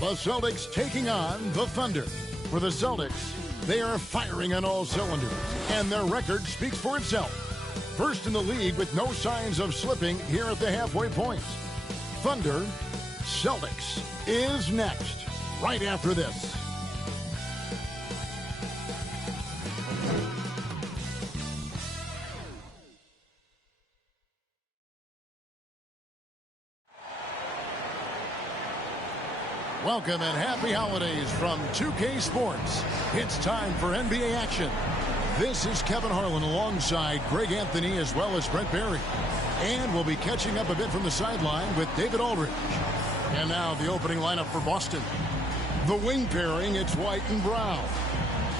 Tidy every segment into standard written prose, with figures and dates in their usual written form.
The Celtics taking on the Thunder. For the Celtics, they are firing on all cylinders, and their record speaks for itself. First in the league with no signs of slipping here at the halfway point. Thunder, Celtics is next, right after this. Welcome and happy holidays from 2K Sports. It's time for NBA action. This is Kevin Harlan alongside Greg Anthony as well as Brent Barry. And we'll be catching up a bit from the sideline with David Aldridge. And now the opening lineup for Boston. The wing pairing, it's White and Brown.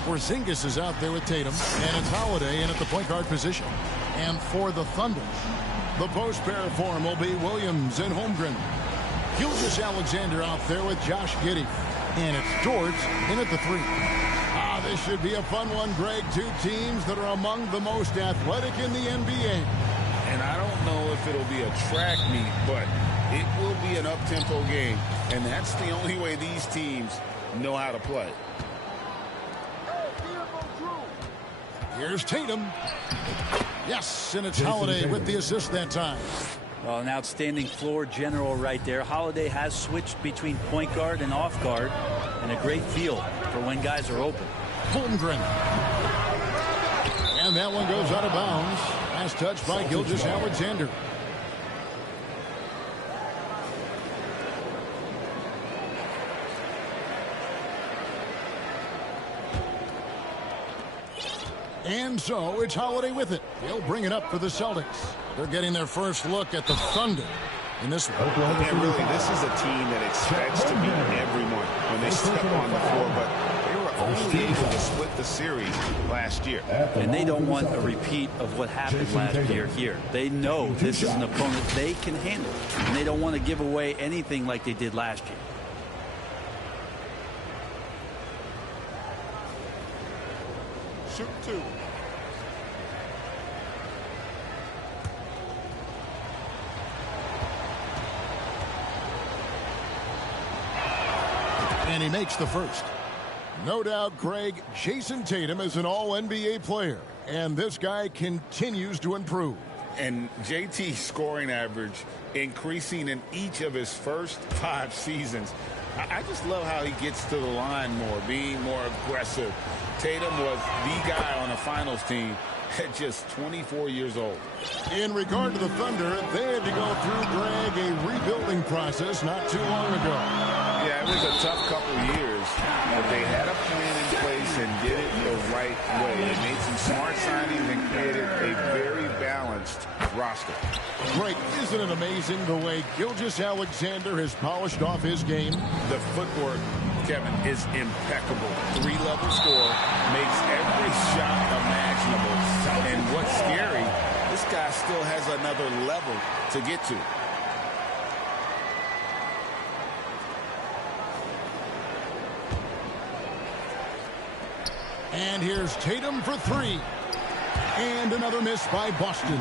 Porzingis is out there with Tatum, and it's Holiday in at the point guard position. And for the Thunder, the post pair form will be Williams and Holmgren. Gilgeous-Alexander out there with Josh Giddey. And it's George in at the 3. This should be a fun one, Greg. Two teams that are among the most athletic in the NBA. And I don't know if it'll be a track meet, but it will be an up-tempo game. And that's the only way these teams know how to play. Here's Tatum. Yes, and it's Holiday with the assist that time. Well, an outstanding floor general right there. Holiday has switched between point guard and off guard, and a great feel for when guys are open. Holmgren. And that one goes out of bounds. Last touch by Gilgeous-Alexander. And so it's Holiday with it. He'll bring it up for the Celtics. They're getting their first look at the Thunder in this one. And really, this is a team that expects to beat everyone when they step on the floor, but they were only able to split the series last year. And they don't want a repeat of what happened last year here. They know this is an opponent they can handle, and they don't want to give away anything like they did last year. Shoot two. And he makes the first. No doubt, Greg, Jason Tatum is an all-NBA player, and this guy continues to improve. And JT's scoring average increasing in each of his first 5 seasons. I just love how he gets to the line more, being more aggressive. Tatum was the guy on a finals team at just 24 years old. In regard to the Thunder, they had to go through, Greg, a rebuilding process not too long ago. Yeah, it was a tough couple years, but they had a plan in place and did it the right way. They made some smart signings and created a very balanced roster. Greg, isn't it amazing the way Gilgeous-Alexander has polished off his game? The footwork, Kevin, is impeccable. 3-level score, makes every shot imaginable. And what's scary, this guy still has another level to get to. And here's Tatum for 3. And another miss by Boston.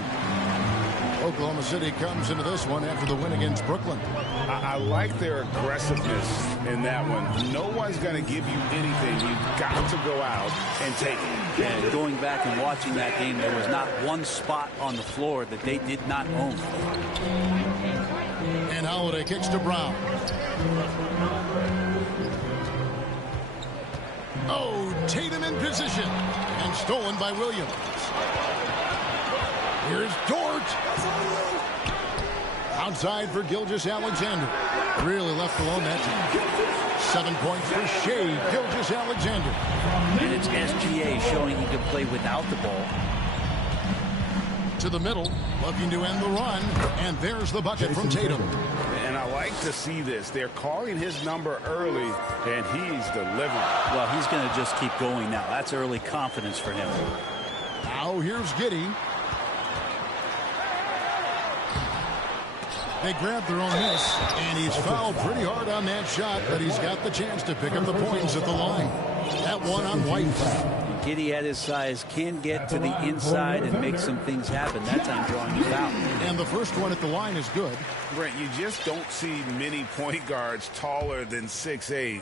Oklahoma City comes into this one after the win against Brooklyn. I like their aggressiveness in that one. No one's going to give you anything. You've got to go out and take it. And going back and watching that game, there was not one spot on the floor that they did not own. And Holiday kicks to Brown. Oh, Tatum in position. And stolen by Williams. Here's Dort. Outside for Gilgeous-Alexander. Really left alone that time. 7 points for Shea Gilgeous-Alexander. And it's SGA showing he can play without the ball. To the middle, looking to end the run. And there's the bucket from Tatum. And I like to see this. They're calling his number early, and he's delivering. Well, he's going to just keep going now. That's early confidence for him. Now here's Giddey. They grabbed their own miss, and he's fouled pretty hard on that shot, but he's got the chance to pick up the points at the line. That one on White. Giddey at his size can get to the inside and make some things happen. That time drawing a foul. And the first one at the line is good. Brent, you just don't see many point guards taller than 6'8",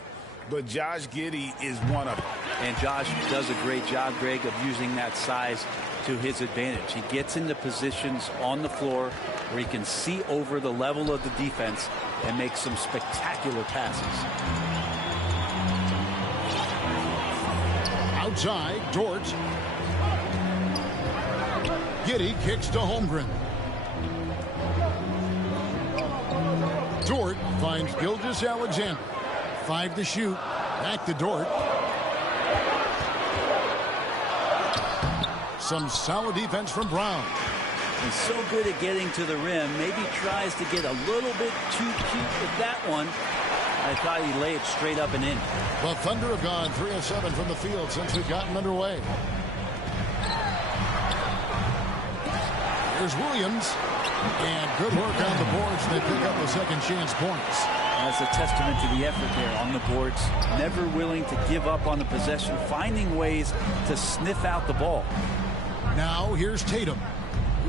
but Josh Giddey is one of them. And Josh does a great job, Greg, of using that size to his advantage. He gets into positions on the floor where he can see over the level of the defense and make some spectacular passes. Outside, Dort. Giddey kicks to Holmgren. Dort finds Gilgeous-Alexander. 5 to shoot. Back to Dort. Some solid defense from Brown. He's so good at getting to the rim. Maybe tries to get a little bit too cute with that one. I thought he'd lay it straight up and in. The Thunder have gone 3 of 7 from the field since we've gotten underway. Here's Williams. And good work on the boards. They pick up the second chance points. That's a testament to the effort there on the boards. Never willing to give up on the possession. Finding ways to sniff out the ball. Now here's Tatum.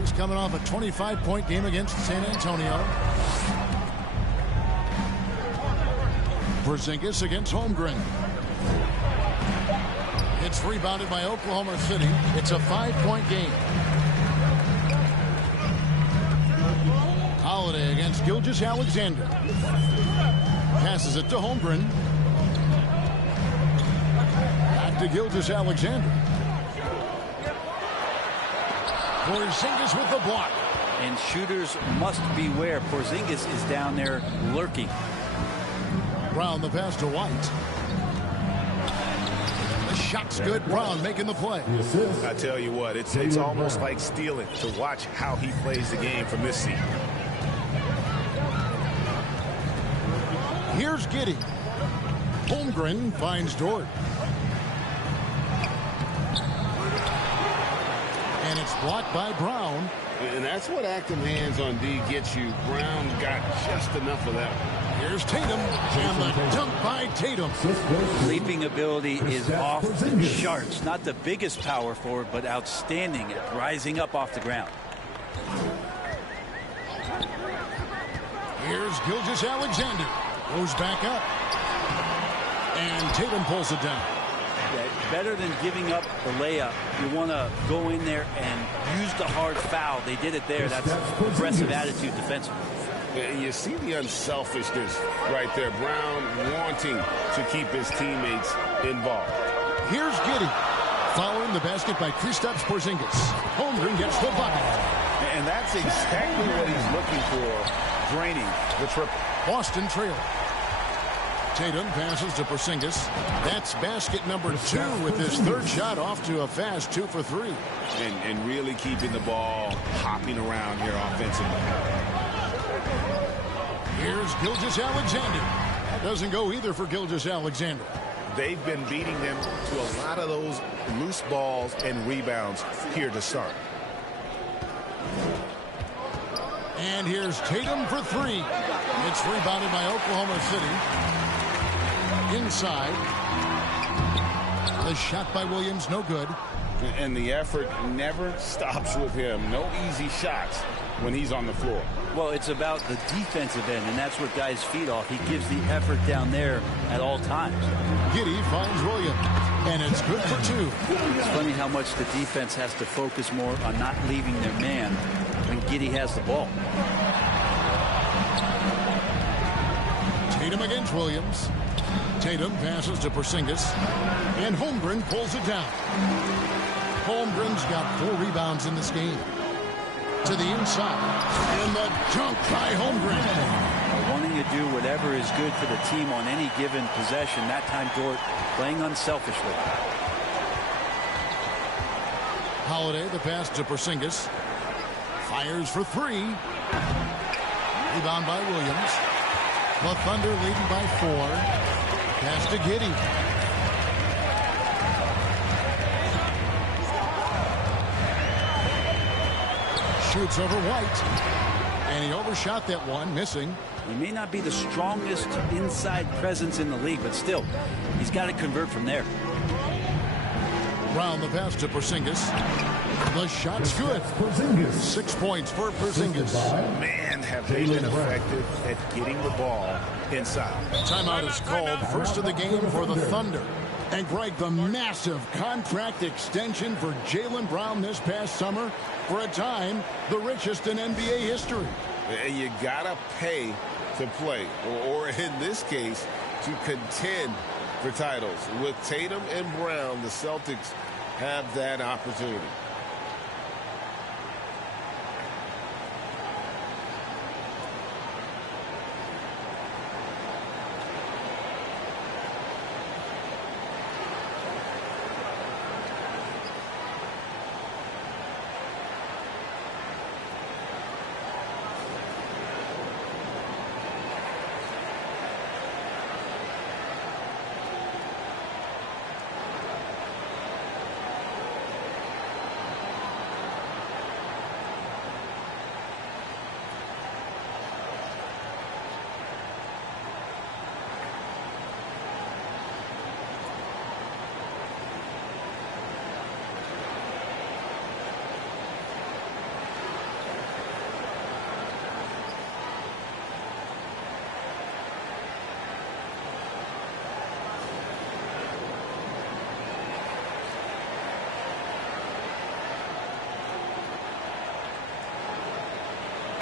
He's coming off a 25-point game against San Antonio. Porzingis against Holmgren. It's rebounded by Oklahoma City. It's a 5-point game. Holiday against Gilgeous-Alexander. Passes it to Holmgren. Back to Gilgeous-Alexander. Porzingis with the block. And shooters must beware. Porzingis is down there lurking. Brown the pass to White. The shot's good. Brown making the play. I tell you what, it's almost like stealing to watch how he plays the game from this seat. Here's Giddey. Holmgren finds Dort. And it's blocked by Brown. And that's what active hands on D gets you. Brown got just enough of that. Here's Tatum. And the dunk by Tatum. Leaping ability is off the charts. Not the biggest power forward, but outstanding at rising up off the ground. Here's Gilgeous-Alexander. Goes back up. And Tatum pulls it down. Yeah, better than giving up the layup. You want to go in there and use the hard foul. They did it there. That's aggressive attitude defensively. You see the unselfishness right there. Brown wanting to keep his teammates involved. Here's Giddey. Following the basket by Kristaps Porzingis. Holmgren gets the bucket. And that's exactly what he's looking for, draining the triple. Boston trail. Tatum passes to Porzingis. That's basket number 2 with his third shot off to a fast 2 for 3. And really keeping the ball hopping around here offensively. Here's Gilgeous-Alexander. That doesn't go either for Gilgeous-Alexander. They've been beating them to a lot of those loose balls and rebounds here to start. And here's Tatum for 3. It's rebounded by Oklahoma City. Inside. The shot by Williams, no good. And the effort never stops with him. No easy shots when he's on the floor. Well, it's about the defensive end, and that's what guys feed off. He gives the effort down there at all times. Giddey finds Williams, and it's good for 2. It's funny how much the defense has to focus more on not leaving their man when Giddey has the ball. Tatum against Williams. Tatum passes to Porzingis, and Holmgren pulls it down. Holmgren's got 4 rebounds in this game. To the inside, and the dunk by Holmgren. Wanting to do whatever is good for the team on any given possession. That time, Dort playing unselfishly. Holiday, the pass to Porzingis. Fires for 3. Rebound by Williams. The Thunder leading by 4. Pass to Giddey. Shoots over White. And he overshot that one, missing. He may not be the strongest inside presence in the league, but still, he's got to convert from there. Brown the pass to Porzingis. The shot's good. 6 points for Porzingis. Man, have they been effective at getting the ball inside. Timeout is called. First of the game for the Thunder. And Greg, the massive contract extension for Jaylen Brown this past summer, for a time, the richest in NBA history. You gotta pay to play, or in this case, to contend for titles. With Tatum and Brown, the Celtics have that opportunity.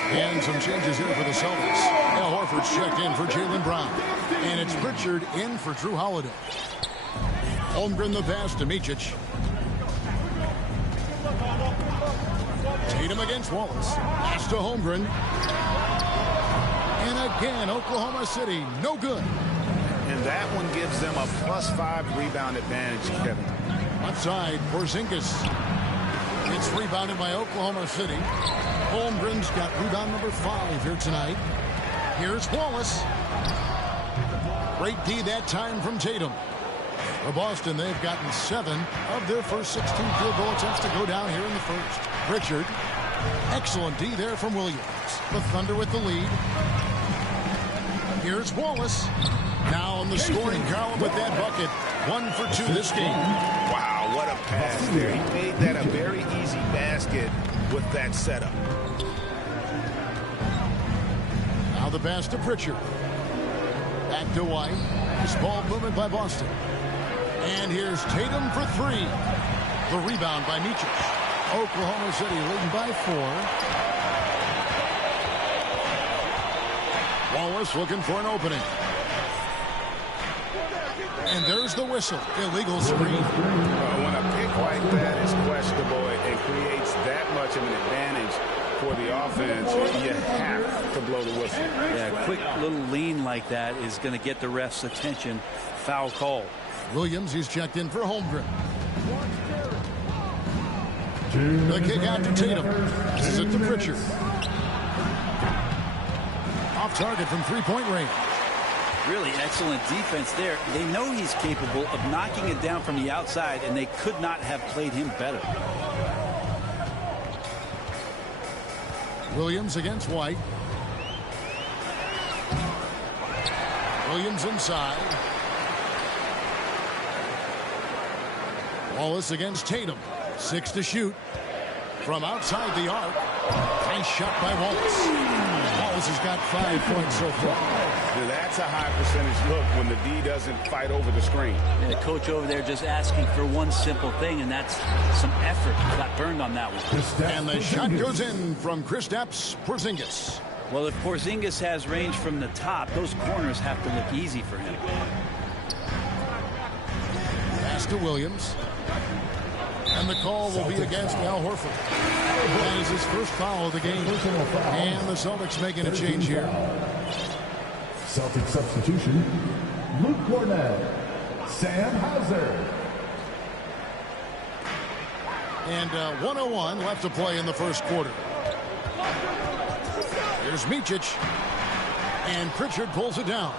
And some changes here for the Celtics. Al Horford's checked in for Jaylen Brown. And it's Pritchard in for Drew Holiday. Holmgren the pass to Micic. Tatum against Wallace. Pass to Holmgren. And again, Oklahoma City, no good. And that one gives them a +5 rebound advantage, Kevin. Outside, Porzingis. It's rebounded by Oklahoma City. Holmgren's got rebound number 5 here tonight. Here's Wallace. Great D that time from Tatum. For Boston, they've gotten 7 of their first 16 field goal attempts to go down here in the first. Pritchard. Excellent D there from Williams. The Thunder with the lead. Here's Wallace. Now in the scoring column with that bucket. 1 for 2 this game. Wow, what a pass there. He made that a very easy basket with that setup. Now the pass to Pritchard. Back to White. This ball movement by Boston. And here's Tatum for 3. The rebound by Micic. Oklahoma City leading by 4. Wallace looking for an opening. And there's the whistle. Illegal screen. When a pick like that is questionable and creates that much of an advantage for the offense, you have to blow the whistle. Yeah, a quick little lean like that is going to get the ref's attention. Foul call. Williams, he's checked in for Holmgren. The kick out to Tatum. This is it to Pritchard. Off target from three-point range. Really excellent defense there. They know he's capable of knocking it down from the outside, and they could not have played him better. Williams against White. Williams inside. Wallace against Tatum. 6 to shoot. From outside the arc. Nice shot by Wallace. Wallace has got 5 points so far. Now that's a high percentage look when the D doesn't fight over the screen. And the coach over there just asking for one simple thing, and that's some effort. Got burned on that one. And the shot goes in from Kristaps Porzingis. Well, if Porzingis has range from the top, those corners have to look easy for him. Pass to Williams. And the call will be against Al Horford. That is his first foul of the game. And the Celtics making a change here. Celtic substitution, Luke Cornell, Sam Hauser. And 1:01 left to play in the first quarter. Here's Micic. And Pritchard pulls it down.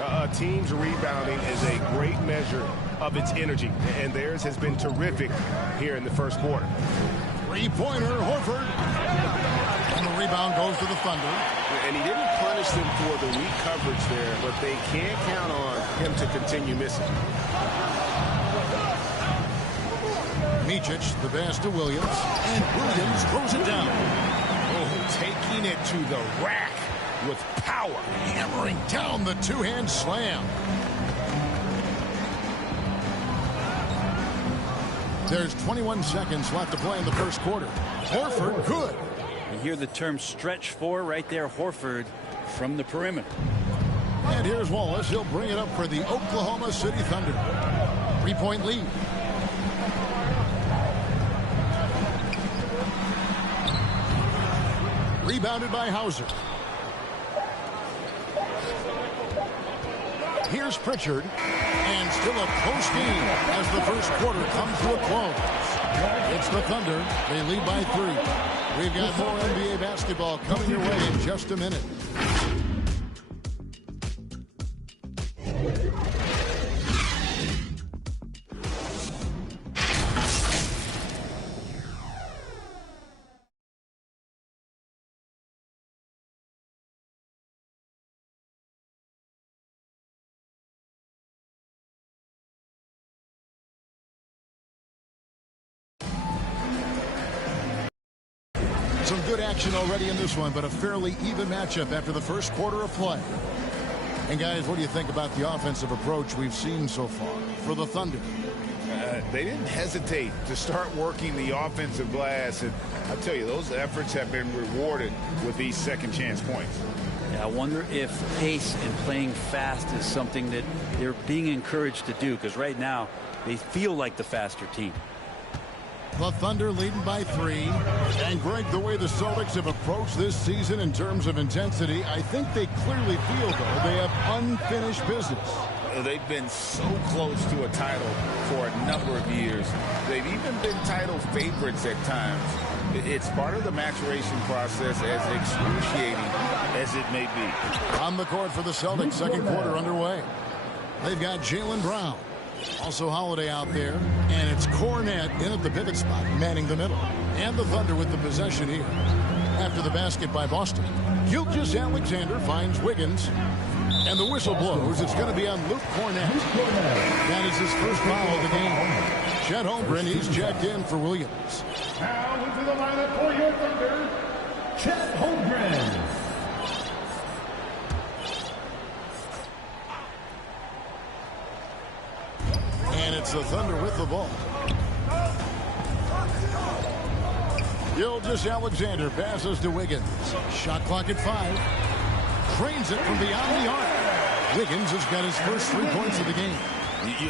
A team's rebounding is a great measure of its energy, and theirs has been terrific here in the first quarter. Three-pointer, Horford. And the rebound goes to the Thunder. And he didn't punish them for the weak coverage there, but they can't count on him to continue missing. Micic, the pass to Williams. And Williams throws it down. Oh, taking it to the rack with power. Hammering down the two-hand slam. There's 21 seconds left to play in the first quarter. Horford, good. You hear the term stretch four right there, Horford from the perimeter. And here's Wallace. He'll bring it up for the Oklahoma City Thunder. 3-point lead. Rebounded by Hauser. Here's Pritchard. And still a close game as the first quarter comes to a close. It's the Thunder. They lead by 3. We've got more NBA basketball coming your way in just a minute. Some good action already in this one, but a fairly even matchup after the first quarter of play. And guys, what do you think about the offensive approach we've seen so far for the Thunder? They didn't hesitate to start working the offensive glass, and I'll tell you, those efforts have been rewarded with these second chance points. Yeah, I wonder if pace and playing fast is something that they're being encouraged to do, because right now they feel like the faster team. The Thunder leading by 3. And Greg, the way the Celtics have approached this season in terms of intensity, I think they clearly feel, though, they have unfinished business. They've been so close to a title for a number of years. They've even been title favorites at times. It's part of the maturation process, as excruciating as it may be. On the court for the Celtics, second quarter underway. They've got Jaylen Brown. Also Holiday out there, and it's Cornette in at the pivot spot, manning the middle. And the Thunder with the possession here. After the basket by Boston, Gilgeous-Alexander finds Wiggins, and the whistle blows. It's going to be on Luke Cornette. That is his first foul of the game. Chet Holmgren, he's checked in for Williams. Now into the lineup for your Thunder, Chet Holmgren. And it's the Thunder with the ball. Gilgeous-Alexander passes to Wiggins. Shot clock at 5. Trains it from beyond the arc. Wiggins has got his first 3 points of the game.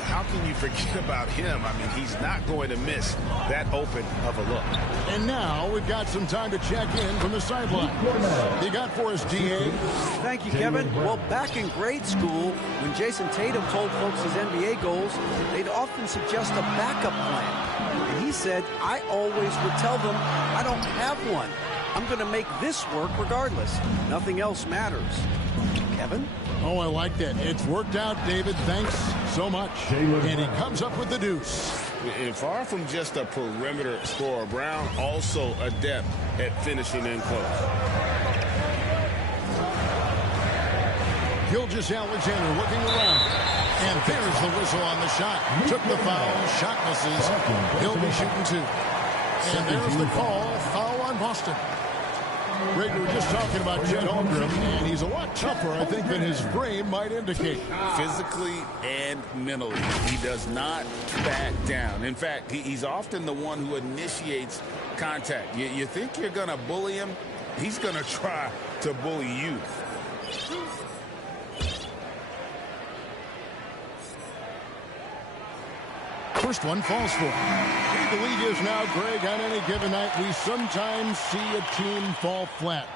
How can you forget about him? I mean, he's not going to miss that open of a look. And now we've got some time to check in from the sideline. You got for us, DA? Thank you, Kevin. Well, back in grade school, when Jason Tatum told folks his NBA goals, they'd often suggest a backup plan. And he said, I always would tell them, I don't have one. I'm going to make this work regardless. Nothing else matters. Kevin? Oh, I like that. It's worked out, David. Thanks so much. And he comes up with the deuce. And far from just a perimeter scorer, Brown also adept at finishing in close. Gilgeous-Alexander looking around. And there's the whistle on the shot. Took the foul. Shot misses. He'll be shooting 2. And there's the call. Foul on Boston. Greg, we were just talking about Chet Holmgren, and he's a lot tougher, I think, than his frame might indicate. Physically and mentally, he does not back down. In fact, he's often the one who initiates contact. You think you're going to bully him? He's going to try to bully you. First one falls for him. The league is now, Greg, on any given night, we sometimes see a team fall flat.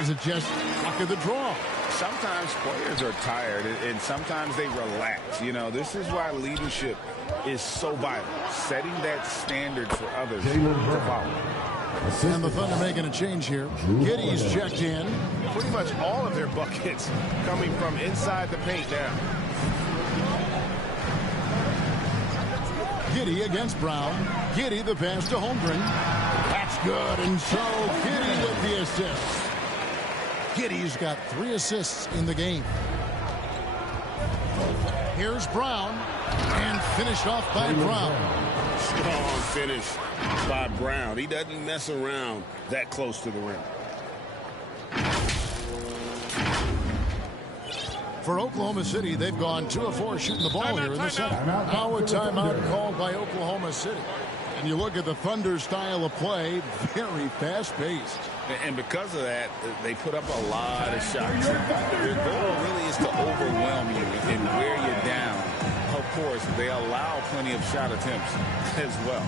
Is it just luck of the draw? Sometimes players are tired, and sometimes they relax. You know, this is why leadership is so vital, setting that standard for others to follow. And the Thunder making a change here. Giddey's checked in. Pretty much all of their buckets coming from inside the paint now. Giddey against Brown. Giddey the pass to Holmgren. It's good, and so Giddey with the assist. Giddey's got 3 assists in the game. Here's Brown, and finished off by Brown. Strong finish by Brown. He doesn't mess around that close to the rim. For Oklahoma City, they've gone 2 of 4 shooting the ball here in the second. Now a timeout called by Oklahoma City. And you look at the Thunder's style of play, very fast-paced. And because of that, they put up a lot of shots. Their goal really is to overwhelm you and wear you down. Of course, they allow plenty of shot attempts as well.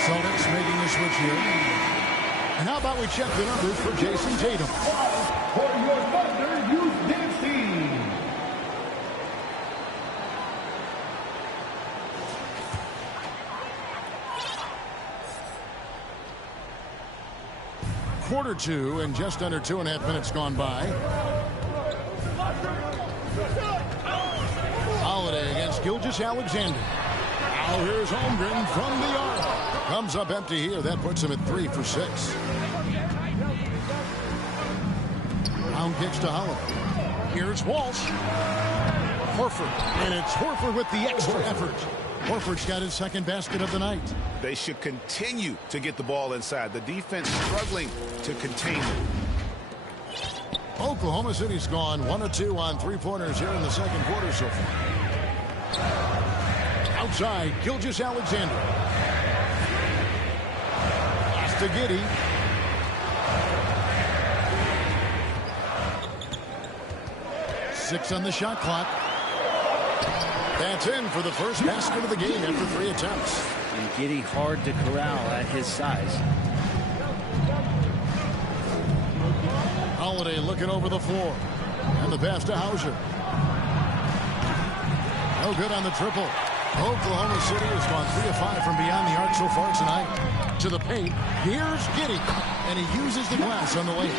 Celtics making the switch here. And how about we check the numbers for Jason Tatum? For your Thunder, use Dempsey. Quarter 2 and just under 2.5 minutes gone by. Holiday against Gilgeous-Alexander. Now here's Holmgren from the arc. Comes up empty here. That puts him at 3 for 6. Brown kicks to Holiday. Here's Walsh. Horford. And it's Horford with the extra effort. Horford's got his second basket of the night. They should continue to get the ball inside. The defense struggling to contain them. Oklahoma City's gone 1 of 2 on 3-pointers here in the second quarter so far. Outside, Gilgeous-Alexander. Pass to Giddey. Six on the shot clock. That's in for the first basket of the game after 3 attempts. And Giddey hard to corral at his size. Holiday looking over the floor. And the pass to Hauser. No good on the triple. Oklahoma City has gone 3 of 5 from beyond the arc so far tonight. To the paint. Here's Giddey. And he uses the glass on the lane.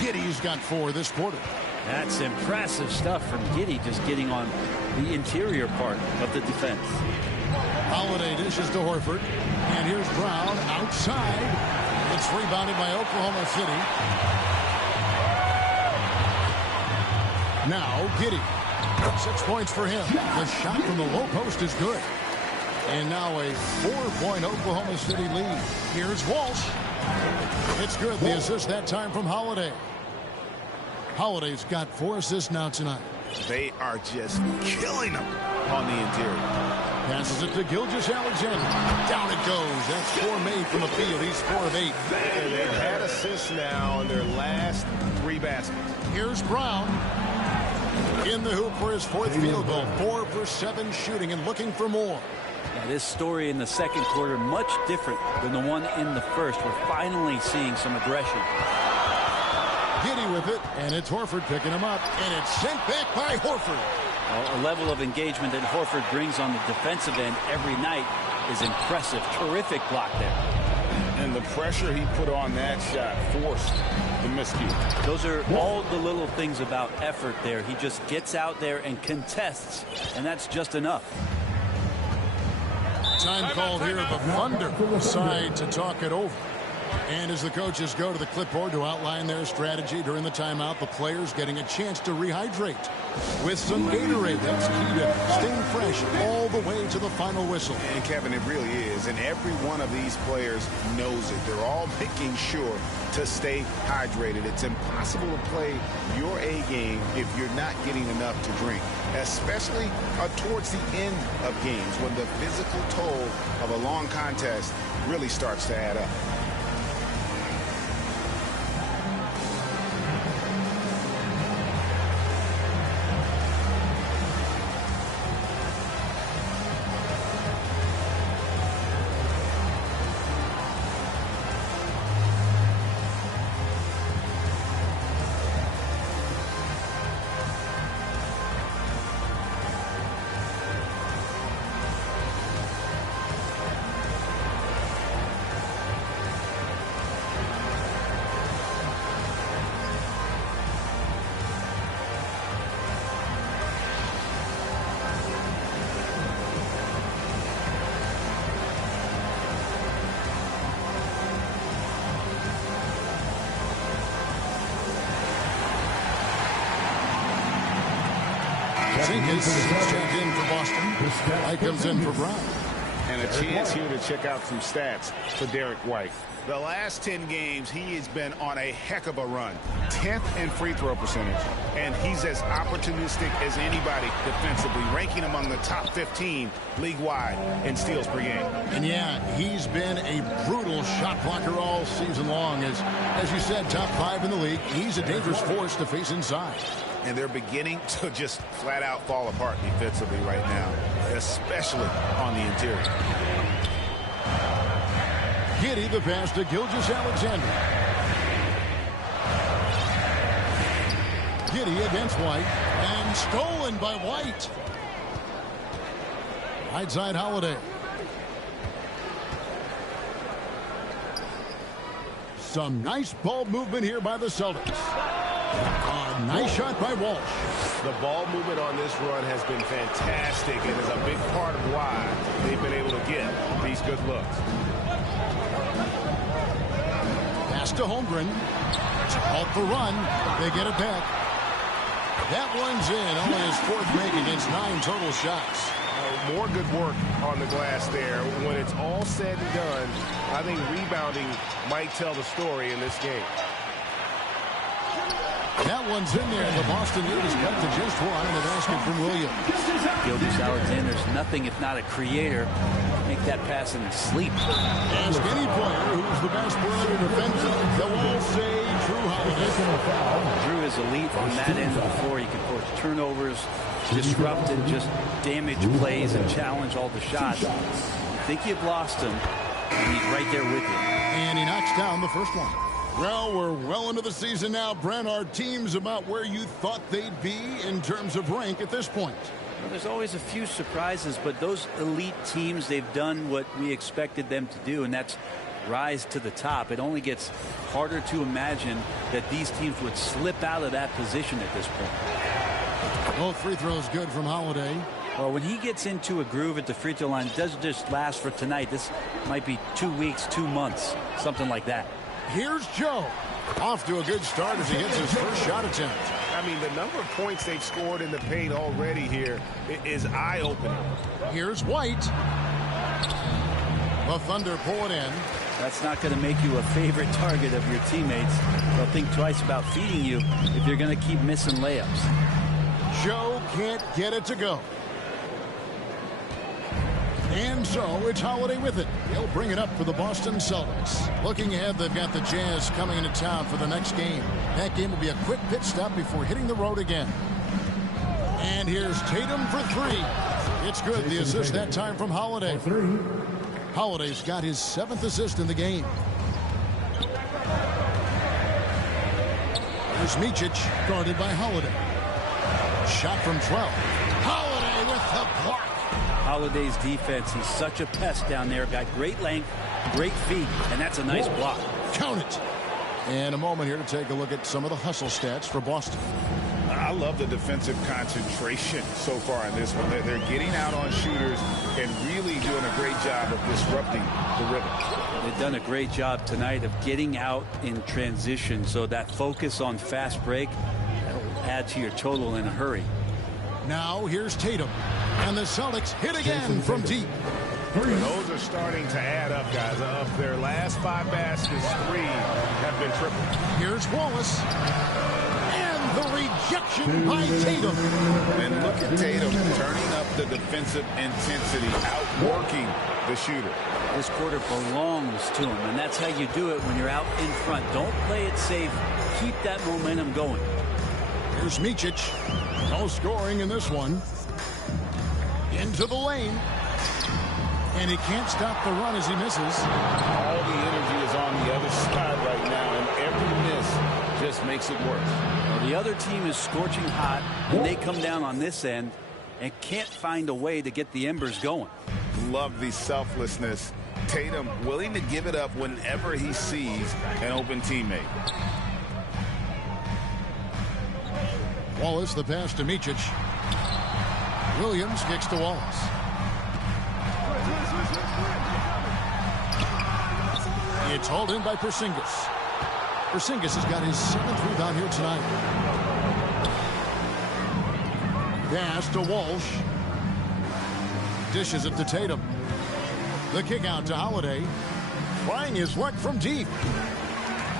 Giddey's got 4 this quarter. That's impressive stuff from Giddey, just getting on the interior part of the defense. Holiday dishes to Horford. And here's Brown outside. It's rebounded by Oklahoma City. Now Giddey. 6 points for him. The shot from the low post is good. And now a 4-point Oklahoma City lead. Here's Walsh. It's good. The assist that time from Holiday. Holiday's got 4 assists now tonight. They are just killing them on the interior. Passes it to Gilgeous-Alexander. Down it goes. That's 4 made from the field. He's 4 of 8. And they've had assists now in their last 3 baskets. Here's Brown. In the hoop for his 4th field goal. 4 for 7 shooting and looking for more. Now, this story in the second quarter much different than the one in the first. We're finally seeing some aggression. Giddey with it, and it's Horford picking him up, and it's sent back by Horford. Well, a level of engagement that Horford brings on the defensive end every night is impressive. Terrific block there. And the pressure he put on that shot forced the miscue. Those are all the little things about effort there. He just gets out there and contests, and that's just enough. Time called here, but Thunder decide to talk it over. And as the coaches go to the clipboard to outline their strategy during the timeout, the players getting a chance to rehydrate with some Gatorade. That's key to staying fresh all the way to the final whistle. And Kevin, it really is. And every one of these players knows it. They're all making sure to stay hydrated. It's impossible to play your A game if you're not getting enough to drink, especially towards the end of games when the physical toll of a long contest really starts to add up. Checked in for Boston. White comes in for Brown. And a chance here to check out some stats for Derek White. The last 10 games, he has been on a heck of a run. 10th in free throw percentage. And he's as opportunistic as anybody defensively, ranking among the top 15 league-wide in steals per game. And yeah, he's been a brutal shot blocker all season long. As you said, top 5 in the league. He's a dangerous force to face inside. And they're beginning to just flat out fall apart defensively right now, especially on the interior. Giddey the pass to Gilgeous-Alexander. Giddey against White, and stolen by White. Right side Holiday. Some nice ball movement here by the Celtics. A nice shot by Walsh. The ball movement on this run has been fantastic and is a big part of why they've been able to get these good looks. Pass to Holmgren. Off the run. They get it back. That one's in. Only his fourth make against 9 total shots. More good work on the glass there. When it's all said and done, I think rebounding might tell the story in this game. That one's in there. The Boston lead is cut to just one, and a basket from Williams. Gilgeous-Alexander's nothing if not a creator. Make that pass in his sleep. Ask any player who's the best perimeter defender, they'll all say Drew Holiday. Drew is elite on that end of the floor. He can force turnovers, disrupt and just damage plays and challenge all the shots. You think you've lost him, and he's right there with you. And he knocks down the first one. Well, we're well into the season now. Brent, our team's about where you thought they'd be in terms of rank at this point. Well, there's always a few surprises, but those elite teams, they've done what we expected them to do, and that's rise to the top. It only gets harder to imagine that these teams would slip out of that position at this point. Both free throws good from Holiday. Well, when he gets into a groove at the free throw line, it doesn't just last for tonight. This might be 2 weeks, 2 months, something like that. Here's Joe. Off to a good start as he hits his first shot attempt. I mean, the number of points they've scored in the paint already here is eye-opening. Here's White. The Thunder pull it in. That's not going to make you a favorite target of your teammates. They'll think twice about feeding you if you're going to keep missing layups. Joe can't get it to go. And so it's Holiday with it. He'll bring it up for the Boston Celtics. Looking ahead, they've got the Jazz coming into town for the next game. That game will be a quick pit stop before hitting the road again. And here's Tatum for 3. It's good. The assist that time from Holiday. Holiday's got his 7th assist in the game. There's Micic, guarded by Holiday. Shot from 12. Holiday with the block. Holiday's defense, he's such a pest down there. Got great length, great feet, and that's a nice block. Count it. And a moment here to take a look at some of the hustle stats for Boston. I I love the defensive concentration so far in this one. They're getting out on shooters and really doing a great job of disrupting the rhythm. They've done a great job tonight of getting out in transition, so that focus on fast break, that'll add to your total in a hurry. Now here's Tatum, and the Celtics hit again from deep. Those are starting to add up, guys. Of their last 5 baskets, 3 have been triple. Here's Wallace. And the rejection by Tatum. And look at Tatum turning up the defensive intensity, outworking the shooter. This quarter belongs to him, and that's how you do it when you're out in front. Don't play it safe. Keep that momentum going. Here's Micic. No scoring in this one. Into the lane. And he can't stop the run as he misses. All the energy is on the other side right now, and every miss just makes it worse. Well, the other team is scorching hot, and they come down on this end and can't find a way to get the embers going. Love the selflessness. Tatum willing to give it up whenever he sees an open teammate. Wallace, the pass to Micic. Williams kicks to Wallace. It's hauled in by Porzingis. Porzingis has got his 7th rebound here tonight. Pass to Walsh. Dishes it to Tatum. The kick out to Holiday. Trying his luck from deep.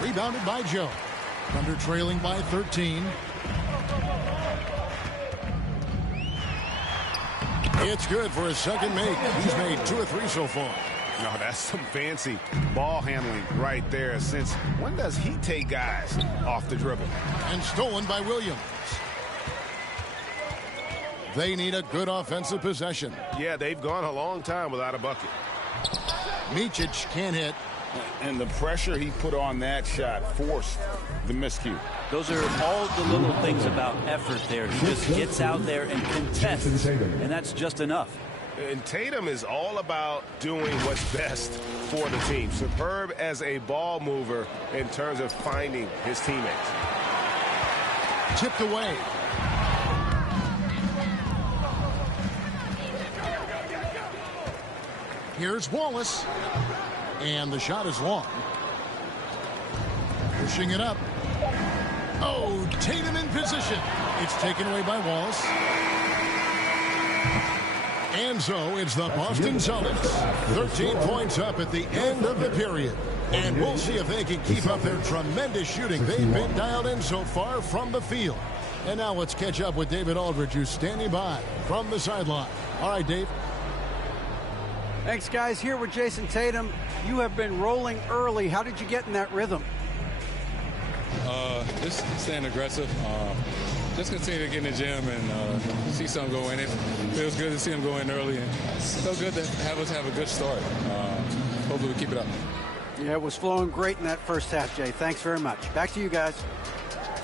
Rebounded by Joe. Thunder trailing by 13. It's good for his second make. He's made 2 or 3 so far. No, that's some fancy ball handling right there. Since when does he take guys off the dribble? And stolen by Williams. They need a good offensive possession. Yeah, they've gone a long time without a bucket. Micic can't hit. And the pressure he put on that shot forced the miscue. Those are all the little things about effort there. He just gets out there and contests, and that's just enough. And Tatum is all about doing what's best for the team. Superb as a ball mover in terms of finding his teammates. Tipped away. Here's Wallace. And the shot is long. Pushing it up. Oh, Tatum in position. It's taken away by Wallace. And so it's the Boston Celtics. 13 points up at the end of the period. And we'll see if they can keep up their tremendous shooting. They've been dialed in so far from the field. And now let's catch up with David Aldridge, who's standing by from the sideline. All right, Dave. Thanks, guys. Here with Jason Tatum. You have been rolling early. How did you get in that rhythm? Just staying aggressive. Just continue to get in the gym and see something go in it. Feels good to see him go in early, and so good to have us have a good start. Hopefully we keep it up. Yeah, it was flowing great in that first half, Jay. Thanks very much. Back to you guys.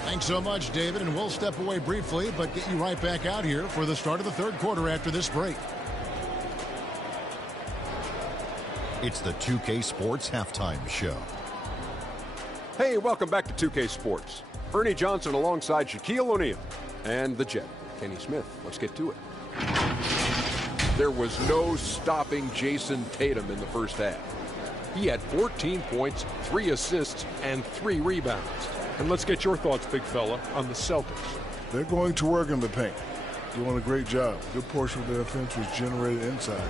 Thanks so much, David, and we'll step away briefly, but get you right back out here for the start of the third quarter after this break. It's the 2K Sports Halftime Show. Hey, welcome back to 2K Sports. Ernie Johnson alongside Shaquille O'Neal and the Jet, Kenny Smith. Let's get to it. There was no stopping Jason Tatum in the first half. He had 14 points, 3 assists, and 3 rebounds. And let's get your thoughts, big fella, on the Celtics. They're going to work in the paint. Doing a great job. Good portion of their offense was generated inside.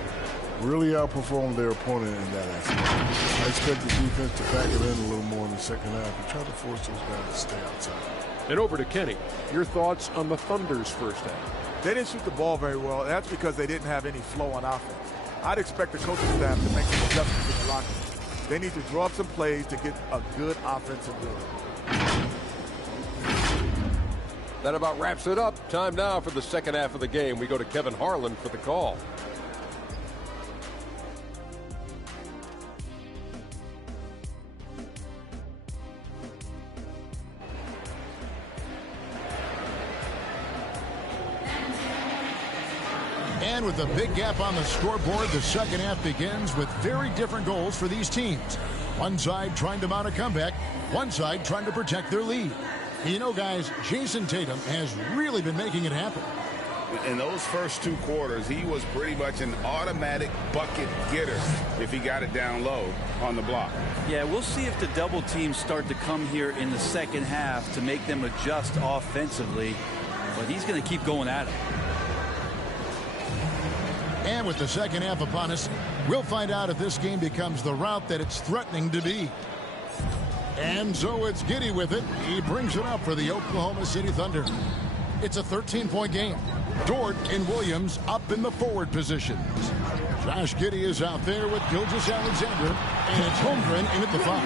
Really outperformed their opponent in that aspect. I expect the defense to pack it in a little more in the second half and try to force those guys to stay outside. And over to Kenny. Your thoughts on the Thunder's first half? They didn't shoot the ball very well. That's because they didn't have any flow on offense. I'd expect the coaching staff to make some adjustments in the locker room. They need to draw up some plays to get a good offensive rhythm. That about wraps it up. Time now for the second half of the game. We go to Kevin Harlan for the call. And with a big gap on the scoreboard, the second half begins with very different goals for these teams. One side trying to mount a comeback, one side trying to protect their lead. You know, guys, Jason Tatum has really been making it happen. In those first 2 quarters, he was pretty much an automatic bucket getter if he got it down low on the block. Yeah, we'll see if the double teams start to come here in the second half to make them adjust offensively. But he's going to keep going at it. And with the second half upon us, we'll find out if this game becomes the route that it's threatening to be. And so it's Giddey with it. He brings it up for the Oklahoma City Thunder. It's a 13-point game. Dort and Williams up in the forward positions. Josh Giddey is out there with Gilgeous-Alexander, and it's Holmgren in at the 5.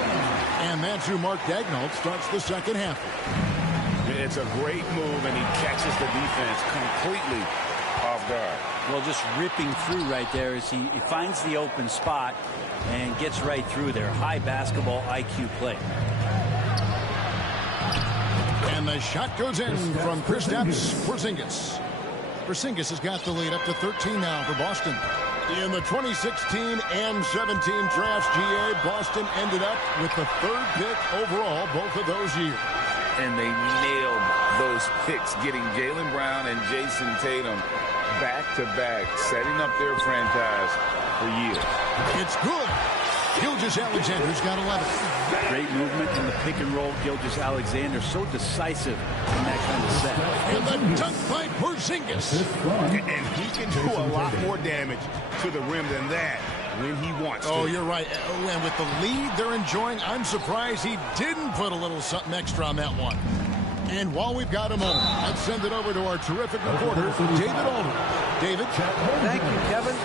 And that's who Mark Daigneault starts the second half. It's a great move, and he catches the defense completely off guard. Well, just ripping through right there as he finds the open spot and gets right through there. High basketball IQ play. And the shot goes in from Kristaps Porzingis. Porzingis has got the lead up to 13 now for Boston. In the 2016 and 17 drafts, GA, Boston ended up with the 3rd pick overall both of those years. And they nailed those picks, getting Jaylen Brown and Jason Tatum back-to-back, setting up their franchise for years. It's good. Gilgeous-Alexander's got 11. Great movement in the pick and roll. Gilgeous-Alexander so decisive in that kind of set. And the dunk by Porzingis. And he can do a lot more damage to the rim than that when he wants to. Oh, you're right. Oh, and with the lead they're enjoying, I'm surprised he didn't put a little something extra on that one. And while we've got a moment, let's send it over to our terrific reporter, David Alder. David? Thank you, Kevin.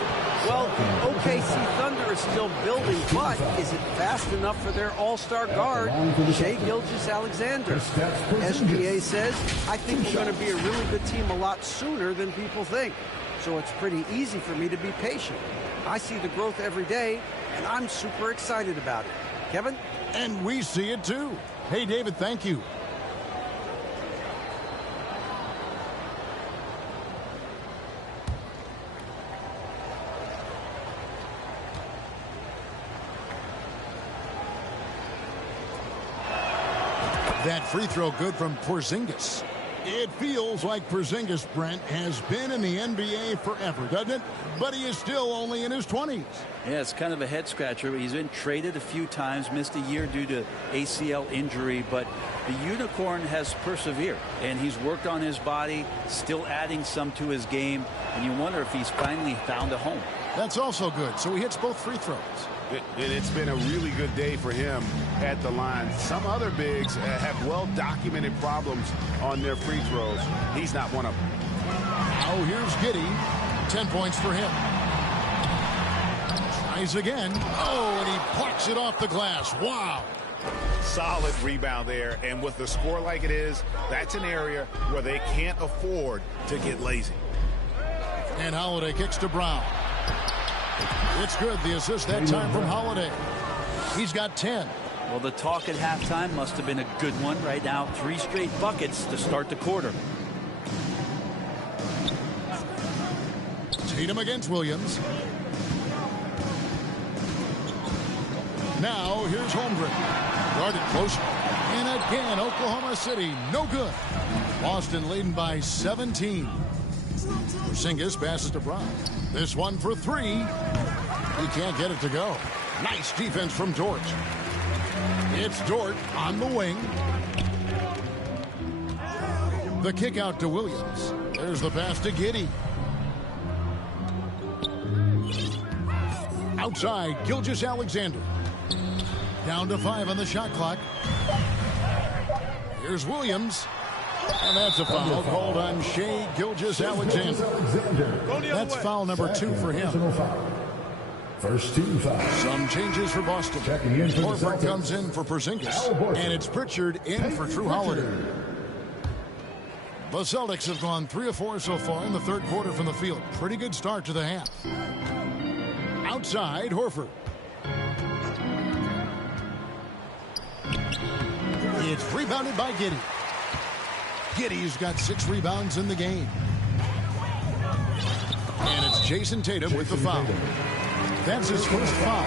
Well, OKC Thunder is still building, but is it fast enough for their all-star guard, Shai Gilgeous-Alexander? SGA says, I think we're going to be a really good team a lot sooner than people think. So it's pretty easy for me to be patient. I see the growth every day, and I'm super excited about it. Kevin? And we see it too. Hey, David, thank you. That free throw good from Porzingis. It feels like Porzingis, Brent, has been in the NBA forever, doesn't it? But he is still only in his 20s. Yeah, it's kind of a head-scratcher. He's been traded a few times, missed a year due to ACL injury, but the Unicorn has persevered, and he's worked on his body, still adding some to his game, and you wonder if he's finally found a home. That's also good. So he hits both free throws. It's been a really good day for him at the line. Some other bigs have well-documented problems on their free throws. He's not one of them. Now here's Giddey. 10 points for him. Tries again. Oh, and he plucks it off the glass. Wow. Solid rebound there. And with the score like it is, that's an area where they can't afford to get lazy. And Holiday kicks to Brown. It's good. The assist that time from Holiday. He's got 10. Well, the talk at halftime must have been a good one. Right now, 3 straight buckets to start the quarter. Tatum against Williams. Now here's Holmgren. Guarded close. And again, Oklahoma City, no good. Boston leading by 17. Porzingis passes to Brown. This one for 3. He can't get it to go. Nice defense from Dort. It's Dort on the wing. The kick out to Williams. There's the pass to Giddey. Outside, Gilgeous-Alexander. Down to 5 on the shot clock. Here's Williams. And that's a foul called on Shai Gilgeous-Alexander. That's foul number 2 for him. First 2 fouls. Some changes for Boston. Horford comes in for Porzingis. And it's Pritchard in for Drew Holiday. The Celtics have gone 3 of 4 so far in the third quarter from the field. Pretty good start to the half. Outside, Horford. It's rebounded by Giddey. Giddey's got 6 rebounds in the game. And it's Jason Tatum with the foul. That's his first foul.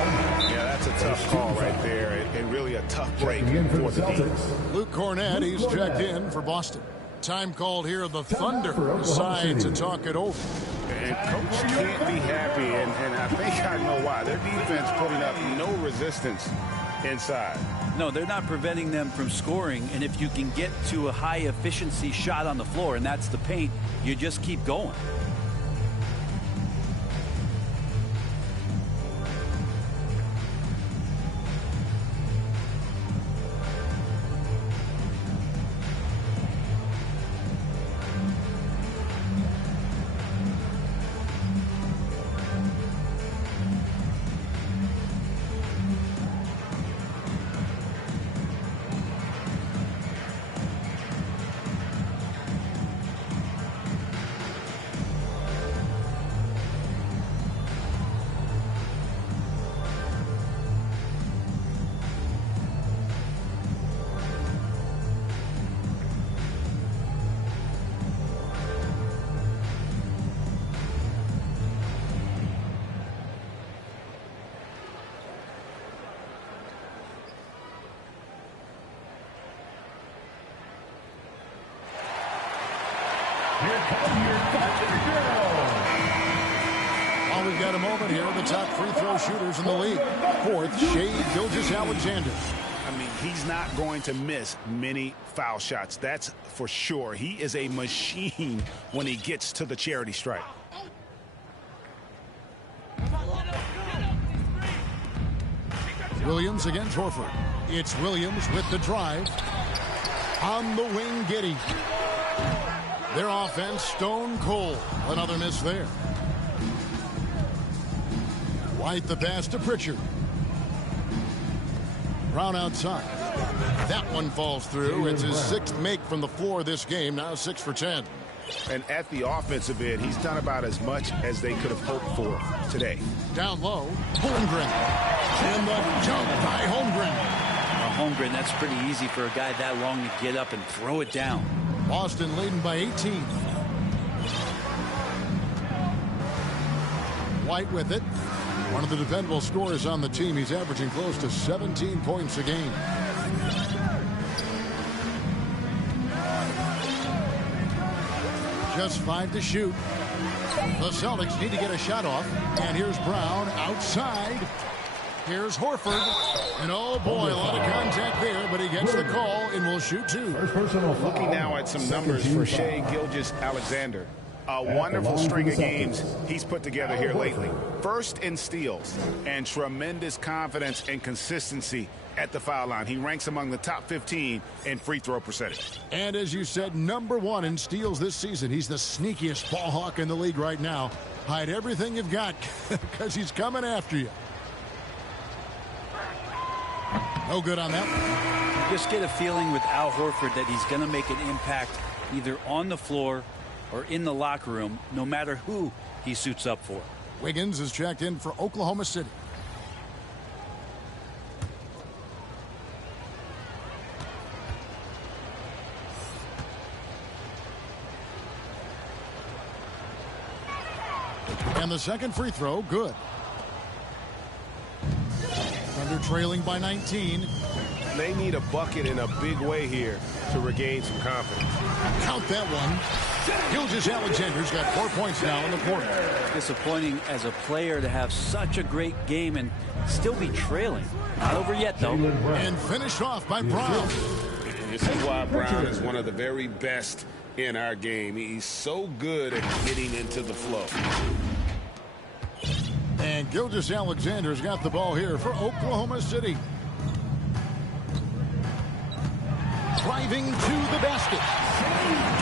Yeah, That's a tough call right there, and really a tough break for the Celtics. Luke Cornett, he's checked in for Boston. Time called here. The Thunder decide to talk it over. And coach can't be happy, and I think I know why. Their defense putting up no resistance inside. No, they're not preventing them from scoring, and if you can get to a high efficiency shot on the floor, and that's the paint, you just keep going. Well, we've got a moment here. The top free throw shooters in the league. Fourth, Shai Gilgeous-Alexander. I mean, he's not going to miss many foul shots. That's for sure. He is a machine when he gets to the charity stripe. Williams against Horford. It's Williams with the drive. On the wing, Giddey. Their offense, stone cold. Another miss there. White the pass to Pritchard. Brown outside. That one falls through. It's his sixth make from the floor this game. Now 6 for 10. And at the offensive end, he's done about as much as they could have hoped for today. Down low, Holmgren. And the jump by Holmgren. Holmgren, that's pretty easy for a guy that long to get up and throw it down. Boston leading by 18. White with it. One of the dependable scorers on the team. He's averaging close to 17 points a game. Just 5 to shoot. The Celtics need to get a shot off. And here's Brown outside. Here's Horford. And oh boy, a lot of contact there, but he gets the call and will shoot 2. Looking now at some numbers for Shai Gilgeous-Alexander. A wonderful string of games he's put together here lately. First in steals and tremendous confidence and consistency at the foul line. He ranks among the top 15 in free throw percentage. And as you said, #1 in steals this season. He's the sneakiest ball hawk in the league right now. Hide everything you've got because he's coming after you. No good on that one. You just get a feeling with Al Horford that he's going to make an impact either on the floor or in the locker room, no matter who he suits up for. Wiggins is checked in for Oklahoma City. And the second free throw, good. Thunder trailing by 19. They need a bucket in a big way here to regain some confidence. Count that one. Gilgeous-Alexander's got 4 points now in the quarter. Disappointing as a player to have such a great game and still be trailing. Not over yet, though. And finished off by Brown. This is why Brown is one of the very best in our game. He's so good at getting into the flow. And Gilgeous-Alexander's got the ball here for Oklahoma City. Driving to the basket.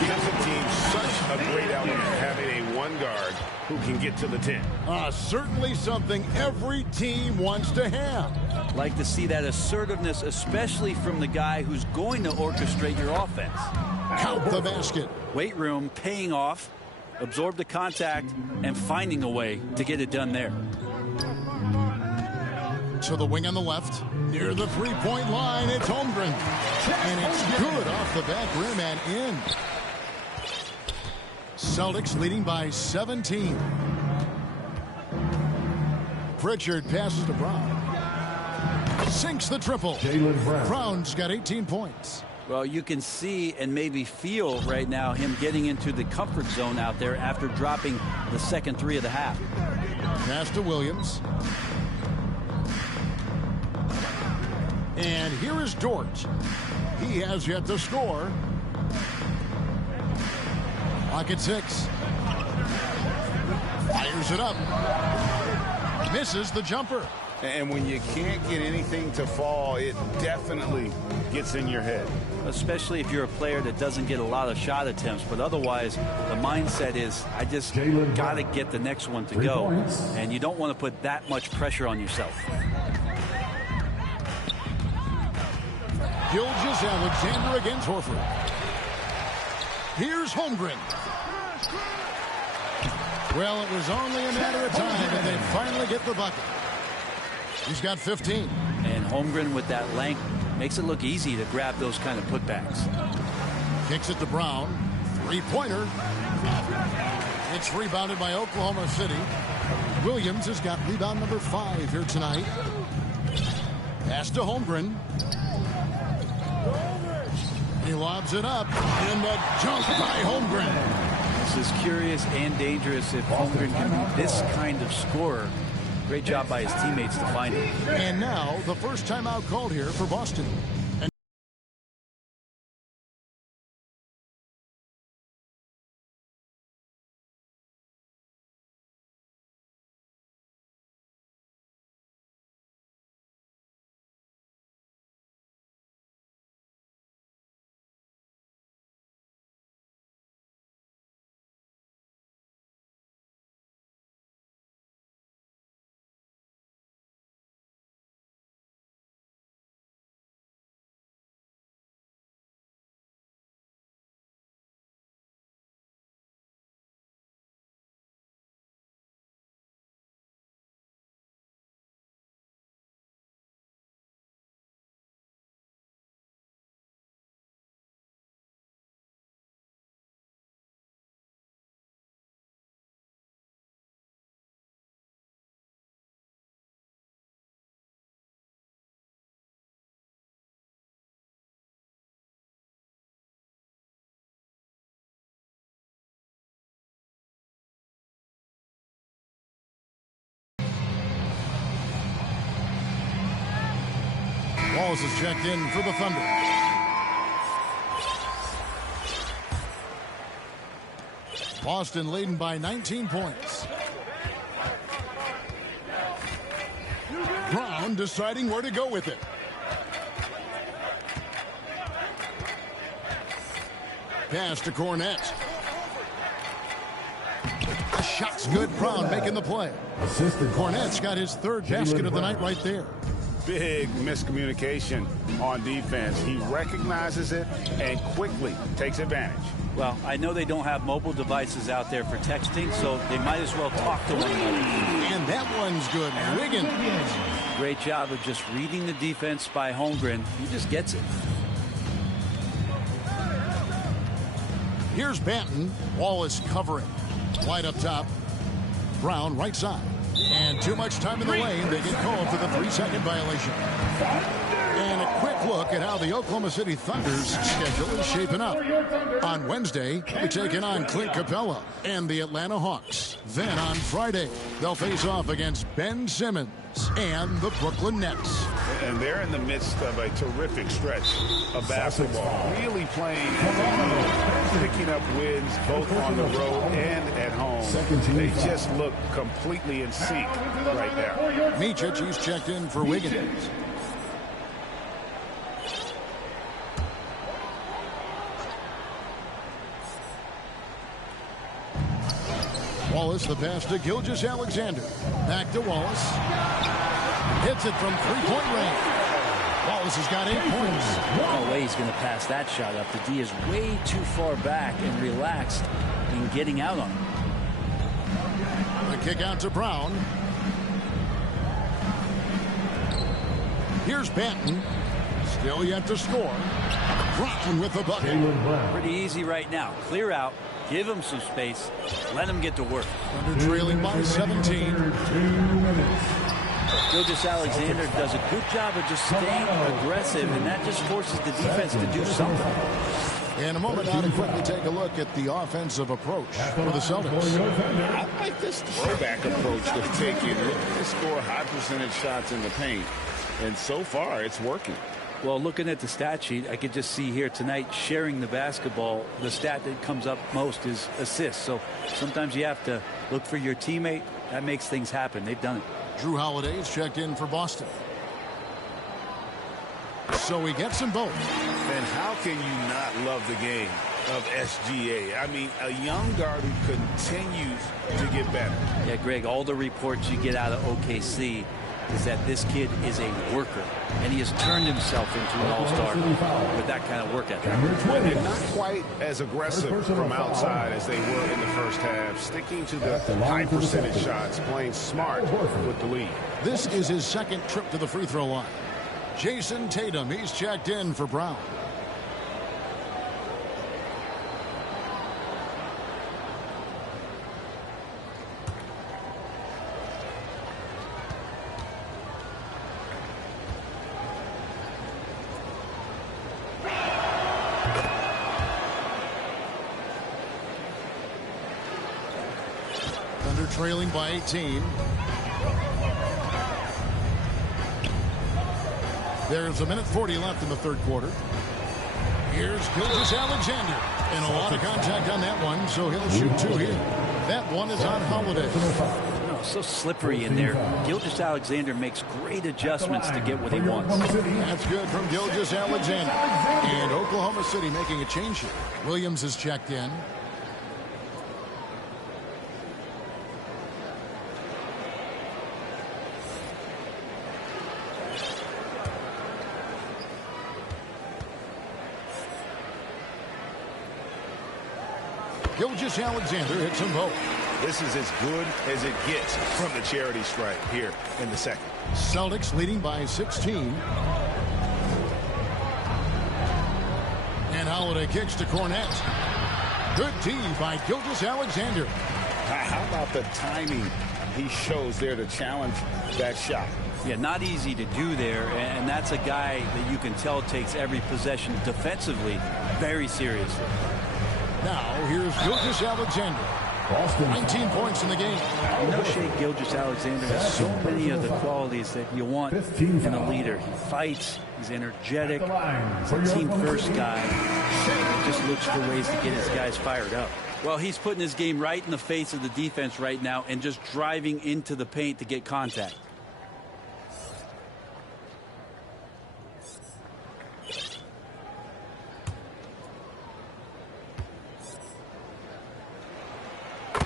Gives the team such a great element having a one guard who can get to the 10. Certainly something every team wants to have. Like to see that assertiveness, especially from the guy who's going to orchestrate your offense. Count the basket. Weight room paying off, absorb the contact, and finding a way to get it done there. To the wing on the left. Near the three-point line, it's Holmgren. And it's good off the back rim and in. Celtics leading by 17. Pritchard passes to Brown. sinks the triple. Brown's got 18 points. Well, you can see and maybe feel right now him getting into the comfort zone out there after dropping the second three of the half. Pass to Williams. And here is Dort. He has yet to score. Clock at 6. Fires it up. Misses the jumper. And when you can't get anything to fall, it definitely gets in your head. Especially if you're a player that doesn't get a lot of shot attempts. But otherwise, the mindset is, I just got to get the next one to go. And you don't want to put that much pressure on yourself. Gilgeous-Alexander against Horford. Here's Holmgren. Well, it was only a matter of time, and they finally get the bucket. He's got 15. And Holmgren with that length makes it look easy to grab those kind of putbacks. Kicks it to Brown. Three-pointer. It's rebounded by Oklahoma City. Williams has got rebound number 5 here tonight. Pass to Holmgren. He lobs it up. And the jump by Holmgren. This is curious and dangerous if Holmgren can be this kind of scorer. Great job by his teammates to find him. And now the first timeout called here for Boston. Wallace is checked in for the Thunder. Boston leading by 19 points. Brown deciding where to go with it. Pass to Cornette. The shot's good. Brown making the play. Cornette's got his 3rd basket of the night right there. Big miscommunication on defense. He recognizes it and quickly takes advantage. Well, I know they don't have mobile devices out there for texting, so they might as well talk to one another. And that one's good. Wiggins. Great job of just reading the defense by Holmgren. He just gets it. Here's Banton. Wallace covering. Wide up top. Brown right side. And too much time in the lane. They get called for the 3-second violation. And a quick look at how the Oklahoma City Thunder's schedule is shaping up. On Wednesday, they're taking on Clint Capella and the Atlanta Hawks. Then on Friday, they'll face off against Ben Simmons and the Brooklyn Nets. And they're in the midst of a terrific stretch of basketball. Really playing, picking up wins both on the road and at home. They just look completely in sync right now. Micic, he's checked in for Wiggins. Wallace, the pass to Gilgeous-Alexander. Back to Wallace. Hits it from 3-point range. Wallace has got 8 points. No way he's going to pass that shot up. The D is way too far back and relaxed in getting out on him. The kick out to Brown. Here's Banton. Still yet to score. Brown with the bucket. Pretty easy right now. Clear out. Give him some space. Let him get to work. Under trailing by 17. Gilgeous-Alexander does a good job of just staying aggressive, and that just forces the defense to do something. In a moment now to quickly take a look at the offensive approach for the Celtics. I like this throwback approach they're taking. They score high percentage shots in the paint, and so far it's working. Well, looking at the stat sheet, I could just see here tonight sharing the basketball. The stat that comes up most is assists. So sometimes you have to look for your teammate. That makes things happen. They've done it. Drew Holiday is checked in for Boston. So he gets them both. And how can you not love the game of SGA? I mean, a young guard who continues to get better. Yeah, Greg, all the reports you get out of OKC is that this kid is a worker, and he has turned himself into an all-star with that kind of work ethic. They're not quite as aggressive from outside as they were in the first half, sticking to the high percentage shots, playing smart with the lead. This is his second trip to the free throw line. Jason Tatum, he's checked in for Brown. Thunder trailing by 18. There's 1:40 left in the third quarter. Here's Gilgeous-Alexander. And a lot of contact on that one, so he'll shoot two here. That one is on Holiday. Oh, so slippery in there. Gilgeous-Alexander makes great adjustments to get what he wants. That's good from Gilgeous-Alexander. And Oklahoma City making a change here. Williams is checked in. Gilgeous-Alexander hits them both. This is as good as it gets from the charity stripe here in the second. Celtics leading by 16. And Holiday kicks to Cornette. Good D by Gilgeous-Alexander. How about the timing he shows there to challenge that shot? Yeah, not easy to do there, and that's a guy that you can tell takes every possession defensively very seriously. Now, here's Gilgeous-Alexander. 19 points in the game. You know, Shai Gilgeous-Alexander has so many of the qualities that you want in a leader. He fights, he's energetic, he's a team-first guy. He just looks for ways to get his guys fired up. Well, he's putting his game right in the face of the defense right now and just driving into the paint to get contact.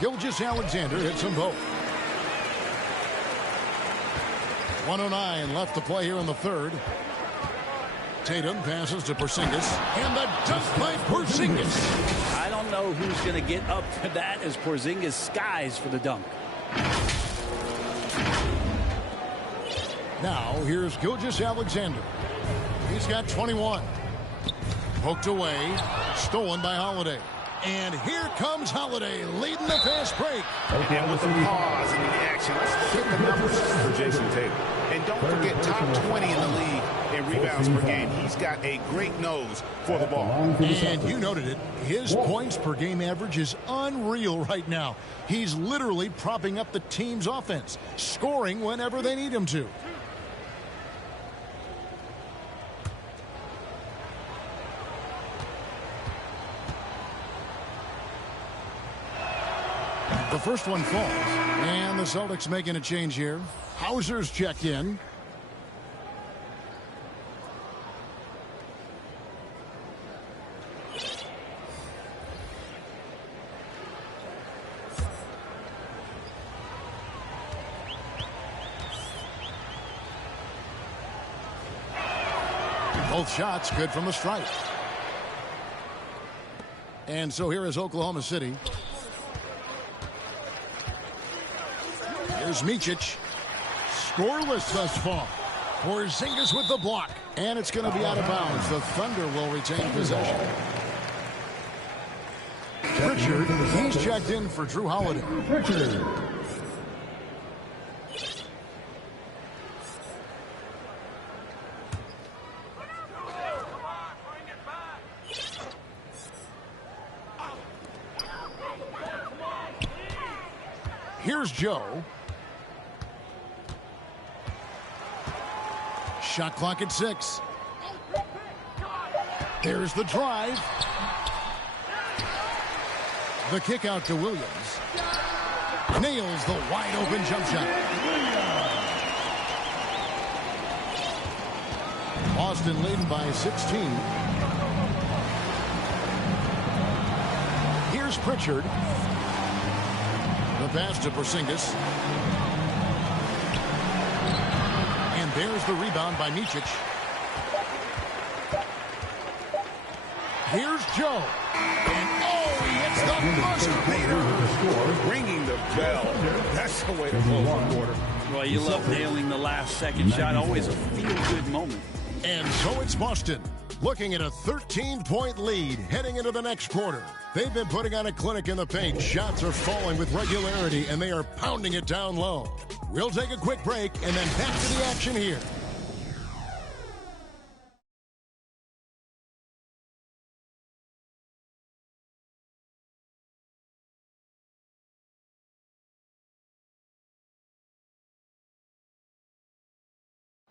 Gilgeous-Alexander hits them both. 1:09 left to play here in the third. Tatum passes to Porzingis, and the dunk by Porzingis. I don't know who's going to get up for that as Porzingis skies for the dunk. Now here's Gilgeous-Alexander. He's got 21. Poked away, stolen by Holiday. And here comes Holiday leading the fast break. And with a pause in the action, let's look at the numbers for Jason Tatum. And don't forget, top 20 in the league in rebounds per game. He's got a great nose for the ball. And you noted it. His points per game average is unreal right now. He's literally propping up the team's offense, scoring whenever they need him to. The first one falls, and the Celtics making a change here. Hauser's checked in. Both shots good from the stripe. And so here is Oklahoma City. Here's Micic. Scoreless thus far. Porzingis with the block. And it's going to be out of bounds. The Thunder will retain possession. Pritchard, he's checked in for Drew Holiday. Here's Joe. Shot clock at 6. There's the drive. The kick out to Williams. Nails the wide open jump shot. Boston leading by 16. Here's Pritchard. The pass to Porzingis. And there's the rebound by Micic. Here's Joe. And oh, he hits the buzzer beater. Ringing the bell. That's the way to close the quarter. Well, you love nailing the last second shot. Always a feel-good moment. And so it's Boston, looking at a 13-point lead heading into the next quarter. They've been putting on a clinic in the paint. Shots are falling with regularity, and they are pounding it down low. We'll take a quick break and then back to the action here.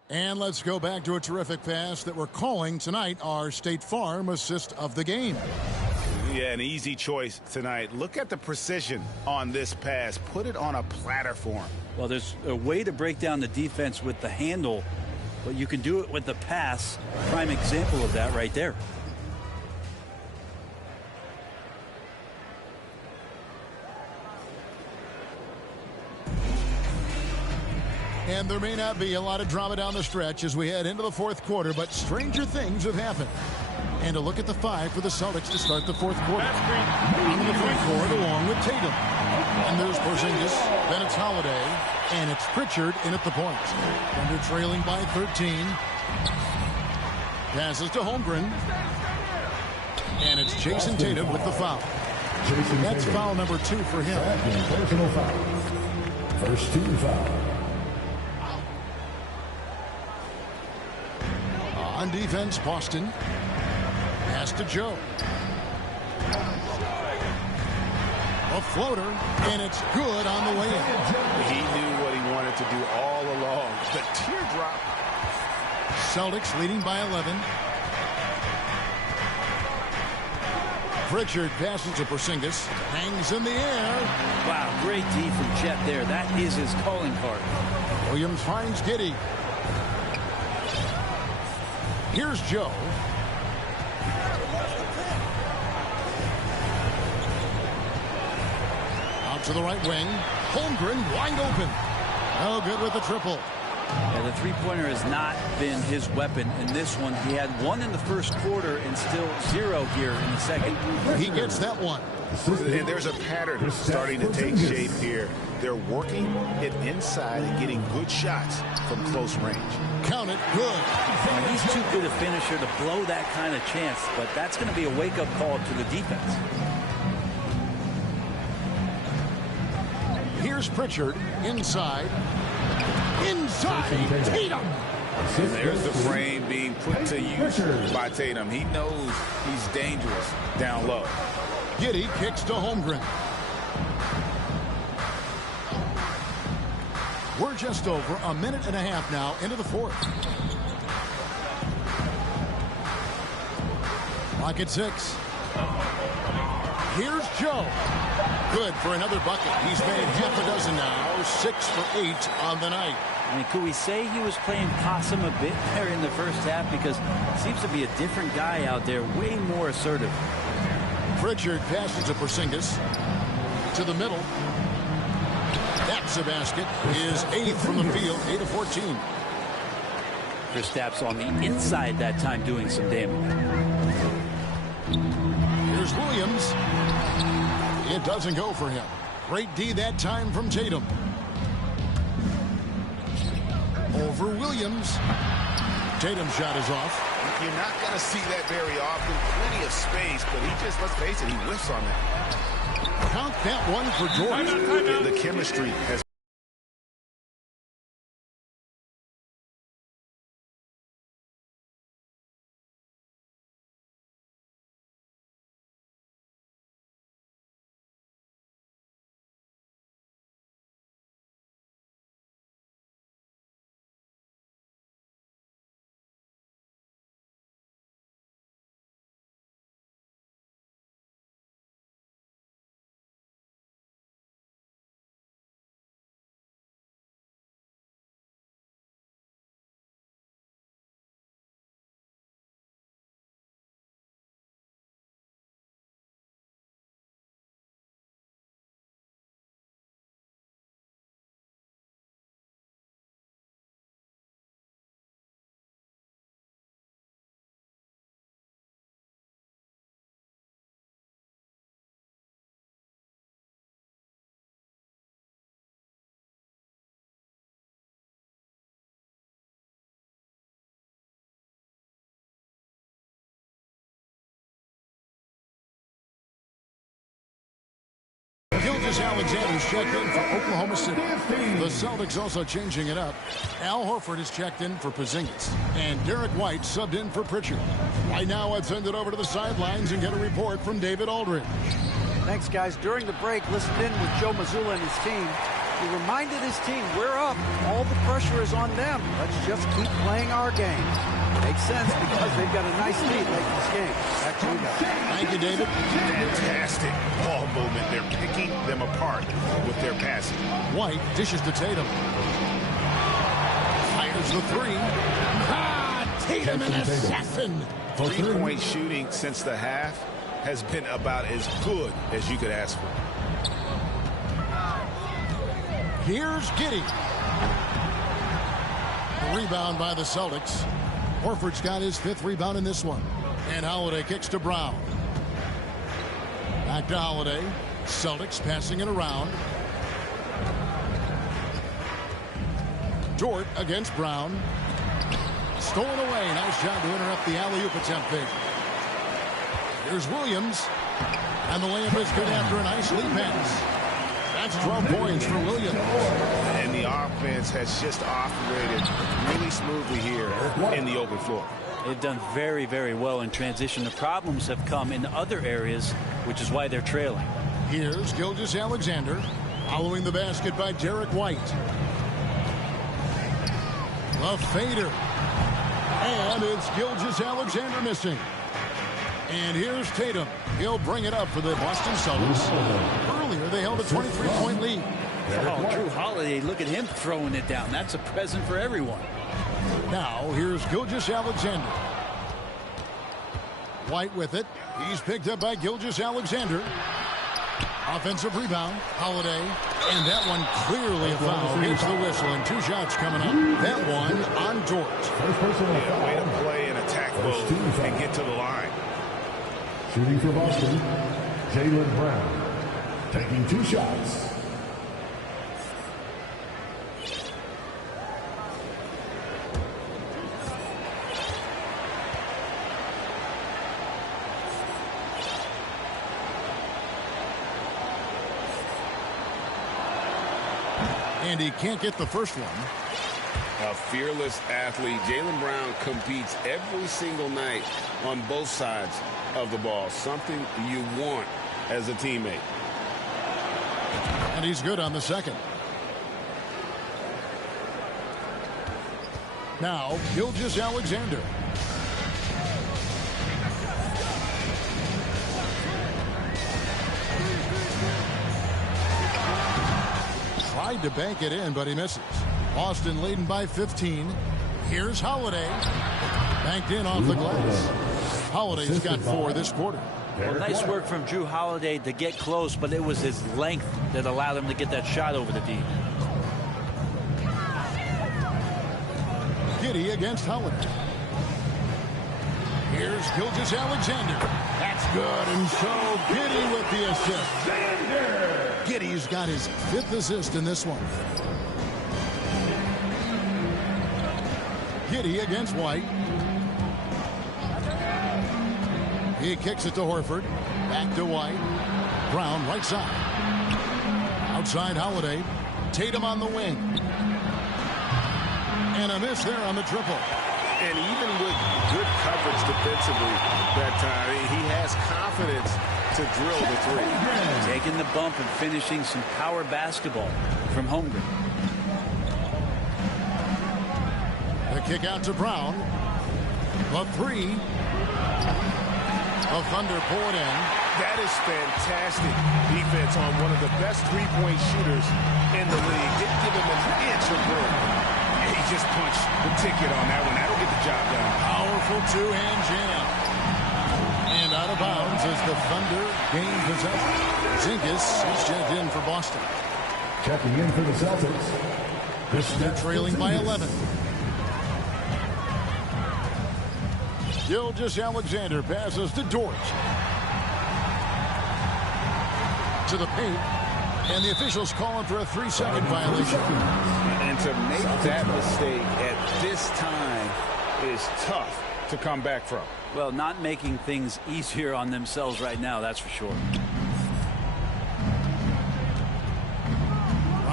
And let's go back to a terrific pass that we're calling tonight our State Farm assist of the game. Yeah, an easy choice tonight. Look at the precision on this pass. Put it on a platter for him. Well, there's a way to break down the defense with the handle, but you can do it with the pass. Prime example of that right there. And there may not be a lot of drama down the stretch as we head into the fourth quarter, but stranger things have happened. And a look at the 5 for the Celtics to start the fourth quarter. In the front court along with Tatum. And there's Porzingis, then it's Holiday, and it's Pritchard in at the point. Thunder trailing by 13. Passes to Holmgren. And it's Jason Tatum with the foul. That's foul number 2 for him. Personal foul. First team foul. On defense, Boston. Pass to Joe. A floater, and it's good on the way in. He knew what he wanted to do all along. The teardrop. Celtics leading by 11. Pritchard passes to Porzingis. Hangs in the air. Wow, great D from Chet there. That is his calling card. Williams finds Giddey. Here's Joe. Out to the right wing. Holmgren wide open. Oh, good with the triple. Yeah, the three-pointer has not been his weapon in this one. He had 1 in the first quarter and still 0 here in the second. He gets that one. And there's a pattern starting to take shape here. They're working it inside and getting good shots from close range. Count it, good. Now, he's too good a finisher to blow that kind of chance, but that's going to be a wake-up call to the defense. Here's Pritchard inside. Inside, Tatum. And there's the frame being put to use by Tatum. He knows he's dangerous down low. Giddey kicks to Holmgren. We're just over a minute and a half now into the fourth. Clock at 6. Here's Joe. Good for another bucket. He's made half a dozen now. 6 for 8 on the night. I mean, could we say he was playing possum a bit there in the first half? Because it seems to be a different guy out there, way more assertive. Pritchard passes to Porzingis. To the middle. That's a basket. His 8th from the field, 8 of 14. Kristaps on the inside that time doing some damage. Here's Williams. It doesn't go for him. Great D that time from Tatum. Over Williams. Tatum's shot is off. You're not going to see that very often. Plenty of space, but he just, let's face it, he whiffs on that. Count that one for George. The chemistry has Gilgeous-Alexander's checked in for Oklahoma City. The Celtics also changing it up. Al Horford is checked in for Porzingis. And Derek White subbed in for Pritchard. Right now, I've sent it over to the sidelines and get a report from David Aldridge. Thanks, guys. During the break, listened in with Joe Mazzulla and his team. He reminded his team, we're up. All the pressure is on them. Let's just keep playing our game. Makes sense because they've got a nice lead late in this game. Back to you guys. Thank you, David. Fantastic ball movement. They're picking them apart with their passing. White dishes to Tatum. Fires the three. Tatum, an assassin. Three-point shooting since the half has been about as good as you could ask for. Here's Giddey. Rebound by the Celtics. Horford's got his 5th rebound in this one. And Holiday kicks to Brown. Back to Holiday. Celtics passing it around. Dort against Brown. Stolen away. Nice job to interrupt the alley-oop attempt there. Here's Williams. And the layup is good after a nice lead pass. That's 12 points for Williams. And the offense has just operated really smoothly here in the open floor. They've done very, very well in transition. The problems have come in other areas, which is why they're trailing. Here's Gilgeous-Alexander following the basket by Derek White. The fader. And it's Gilgeous-Alexander missing. And here's Tatum. He'll bring it up for the Boston Celtics. Earlier, they held a 23-point lead. Oh, Drew Holiday, look at him throwing it down. That's a present for everyone. Now, here's Gilgeous-Alexander. White with it. He's picked up by Gilgeous-Alexander. Offensive rebound. Holiday. And that one clearly a foul. Gets the whistle, and 2 shots coming up. That one on Dort. Yeah, way to play and attack mode and get to the line. Shooting for Boston, Jaylen Brown, taking 2 shots. And he can't get the first one. A fearless athlete. Jaylen Brown competes every single night on both sides of the ball. Something you want as a teammate. And he's good on the second. Now, Gilgeous-Alexander. Tried to bank it in, but he misses. Boston leading by 15. Here's Holiday. Banked in off the glass. Holiday's got 4 this quarter. Well, nice work from Drew Holiday to get close, but it was his length that allowed him to get that shot over the D. Giddey against Holiday. Here's Gilgeous-Alexander. That's good, and so Giddey with the assist. Giddey's got his 5th assist in this one. Giddey against White. He kicks it to Horford. Back to White. Brown right side. Outside Holiday. Tatum on the wing. And a miss there on the triple. And even with good coverage defensively that time, he has confidence to drill the 3. Taking the bump and finishing some power basketball from Holmgren. The kick out to Brown. The 3. The Thunder pour it in. That is fantastic defense on one of the best three-point shooters in the league. Didn't give him an inch of room. He just punched the ticket on that one. That'll get the job done. Powerful 2-hand jam. And out of bounds as the Thunder gain possession. Gilgeous is checked in for Boston. Checking in for the Celtics. They're trailing by 11. Gilgeous-Alexander passes to Dort. To the paint. And the officials calling for a 3-second violation. And to make that mistake at this time is tough to come back from. Well, not making things easier on themselves right now, that's for sure.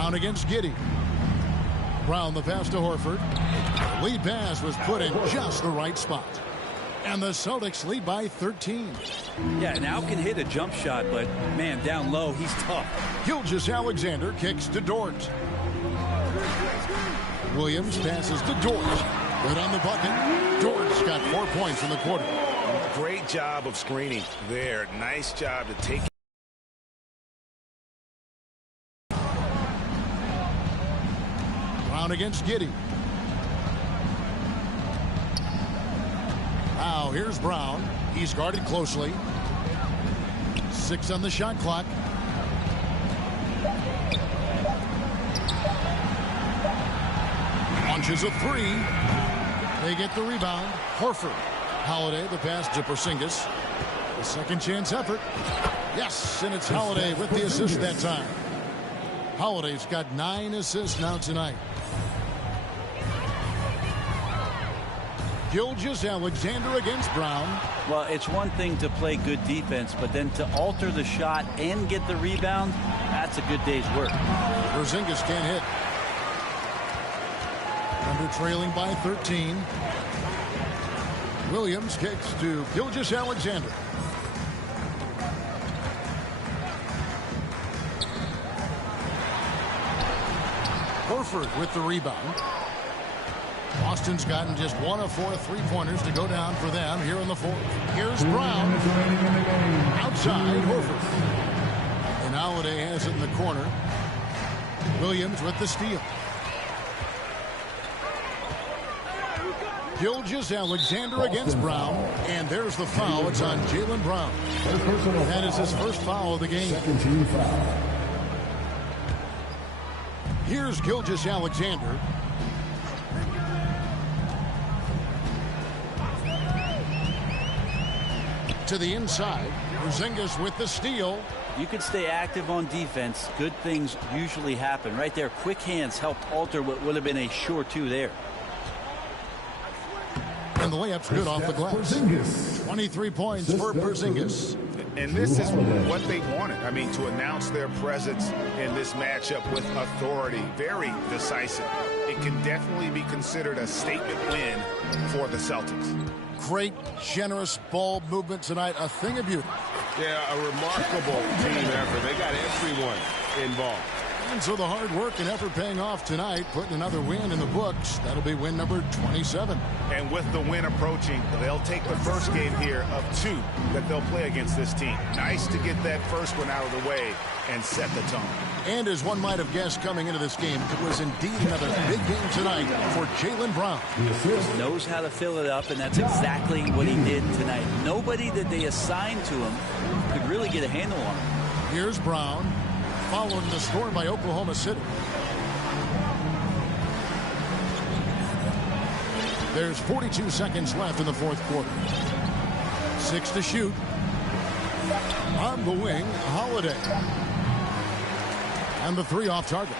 Brown against Giddey. Brown the pass to Horford. The lead pass was put in just the right spot. And the Celtics lead by 13. Yeah, now can hit a jump shot, but, man, down low, he's tough. Gilgeous-Alexander kicks to Dort. Williams passes to Dort. Good on the bucket. Dort's got 4 points in the quarter. Great job of screening there. Nice job to take. Brown against Giddey. Now here's Brown. He's guarded closely. 6 on the shot clock. Launches a 3. They get the rebound. Horford. Holiday the pass to Porzingis. The second chance effort. Yes, and it's Holiday with the assist that time. Holiday's got 9 assists now tonight. Gilgeous-Alexander against Brown. Well, it's one thing to play good defense, but then to alter the shot and get the rebound, that's a good day's work. Porzingis can't hit. Under trailing by 13. Williams kicks to Gilgeous-Alexander. Horford with the rebound. Boston's gotten just 1 of 4 3-pointers to go down for them here in the fourth. Here's Brown. Outside, Horford. And Holiday has it in the corner. Williams with the steal. Gilgeous-Alexander against Brown. And there's the foul. It's on Jaylen Brown. That is his first foul of the game. Second team foul. Here's Gilgeous-Alexander. To the inside. Porzingis with the steal. You can stay active on defense. Good things usually happen. Right there, quick hands helped alter what would have been a sure 2 there. And the layup's good off the glass. 23 points for Porzingis. And this is what they wanted. I mean, to announce their presence in this matchup with authority. Very decisive. It can definitely be considered a statement win for the Celtics. Great, generous ball movement tonight. A thing of beauty. Yeah, a remarkable team effort. They got everyone involved. And so the hard work and effort paying off tonight, putting another win in the books. That'll be win number 27. And with the win approaching, they'll take the first game here of 2 that they'll play against this team. Nice to get that first one out of the way and set the tone. And as one might have guessed coming into this game, it was indeed another big game tonight for Jaylen Brown. He knows how to fill it up, and that's exactly what he did tonight. Nobody that they assigned to him could really get a handle on him. Here's Brown, followed in the score by Oklahoma City. There's 42 seconds left in the fourth quarter. 6 to shoot. On the wing, Holiday. And the 3 off target.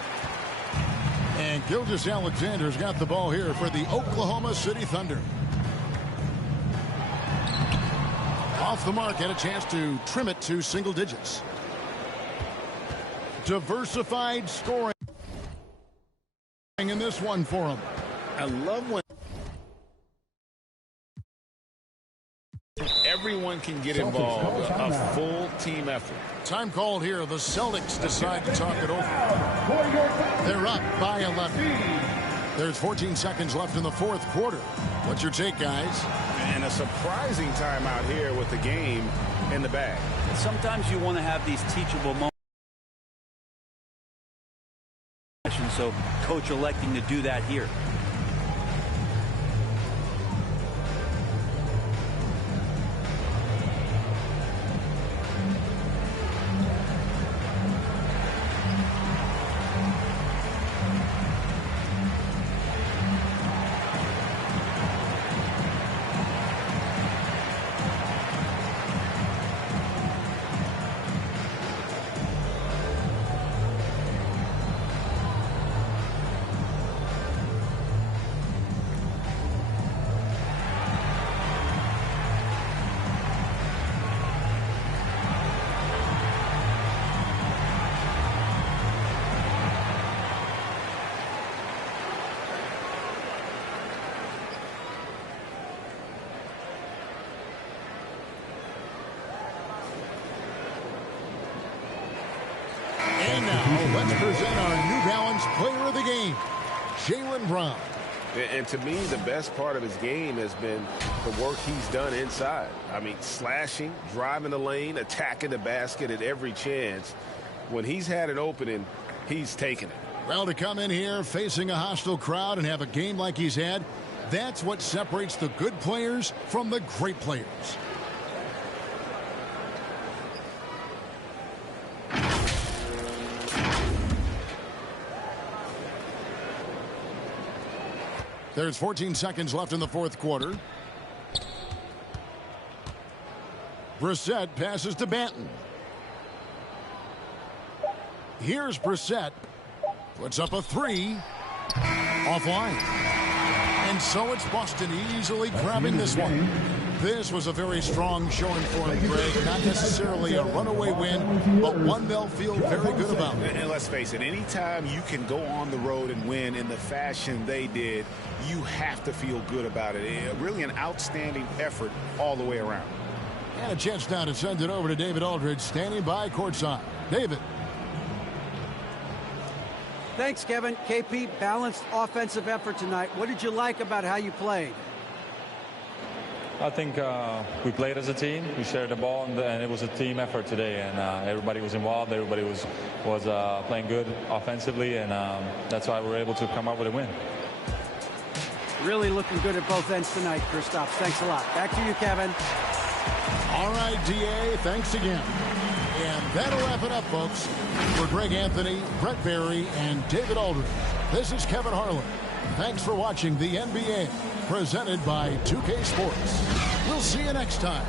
And Gilgeous-Alexander's got the ball here for the Oklahoma City Thunder. Off the mark, had a chance to trim it to single digits. Diversified scoring in this one for him. I love when everyone can get involved. A full team effort. Time called here. The Celtics decide to talk it over. They're up by 11. There's 14 seconds left in the fourth quarter. What's your take, guys? And a surprising timeout here with the game in the bag. Sometimes you want to have these teachable moments. So coach electing to do that here. Let's present our New Balance Player of the Game, Jaylen Brown. And to me, the best part of his game has been the work he's done inside. I mean, slashing, driving the lane, attacking the basket at every chance. When he's had an opening, he's taken it. Well, to come in here facing a hostile crowd and have a game like he's had, that's what separates the good players from the great players. There's 14 seconds left in the fourth quarter. Brissett passes to Banton. Here's Brissett. Puts up a three. Offline. And so it's Boston easily grabbing this one. This was a very strong showing for him, Greg. Not necessarily a runaway win, but one they'll feel very good about. And let's face it, anytime you can go on the road and win in the fashion they did, you have to feel good about it. Really an outstanding effort all the way around. And a chance now to send it over to David Aldridge, standing by courtside. David. Thanks, Kevin. KP, balanced offensive effort tonight. What did you like about how you played? I think we played as a team. We shared the ball, and it was a team effort today. And everybody was involved. Everybody was playing good offensively, and that's why we were able to come up with a win. Really looking good at both ends tonight, Kristaps. Thanks a lot. Back to you, Kevin. All right, DA, thanks again. And that'll wrap it up, folks. For Greg Anthony, Brett Barry, and David Aldridge, this is Kevin Harlan. Thanks for watching the NBA, presented by 2K Sports. We'll see you next time.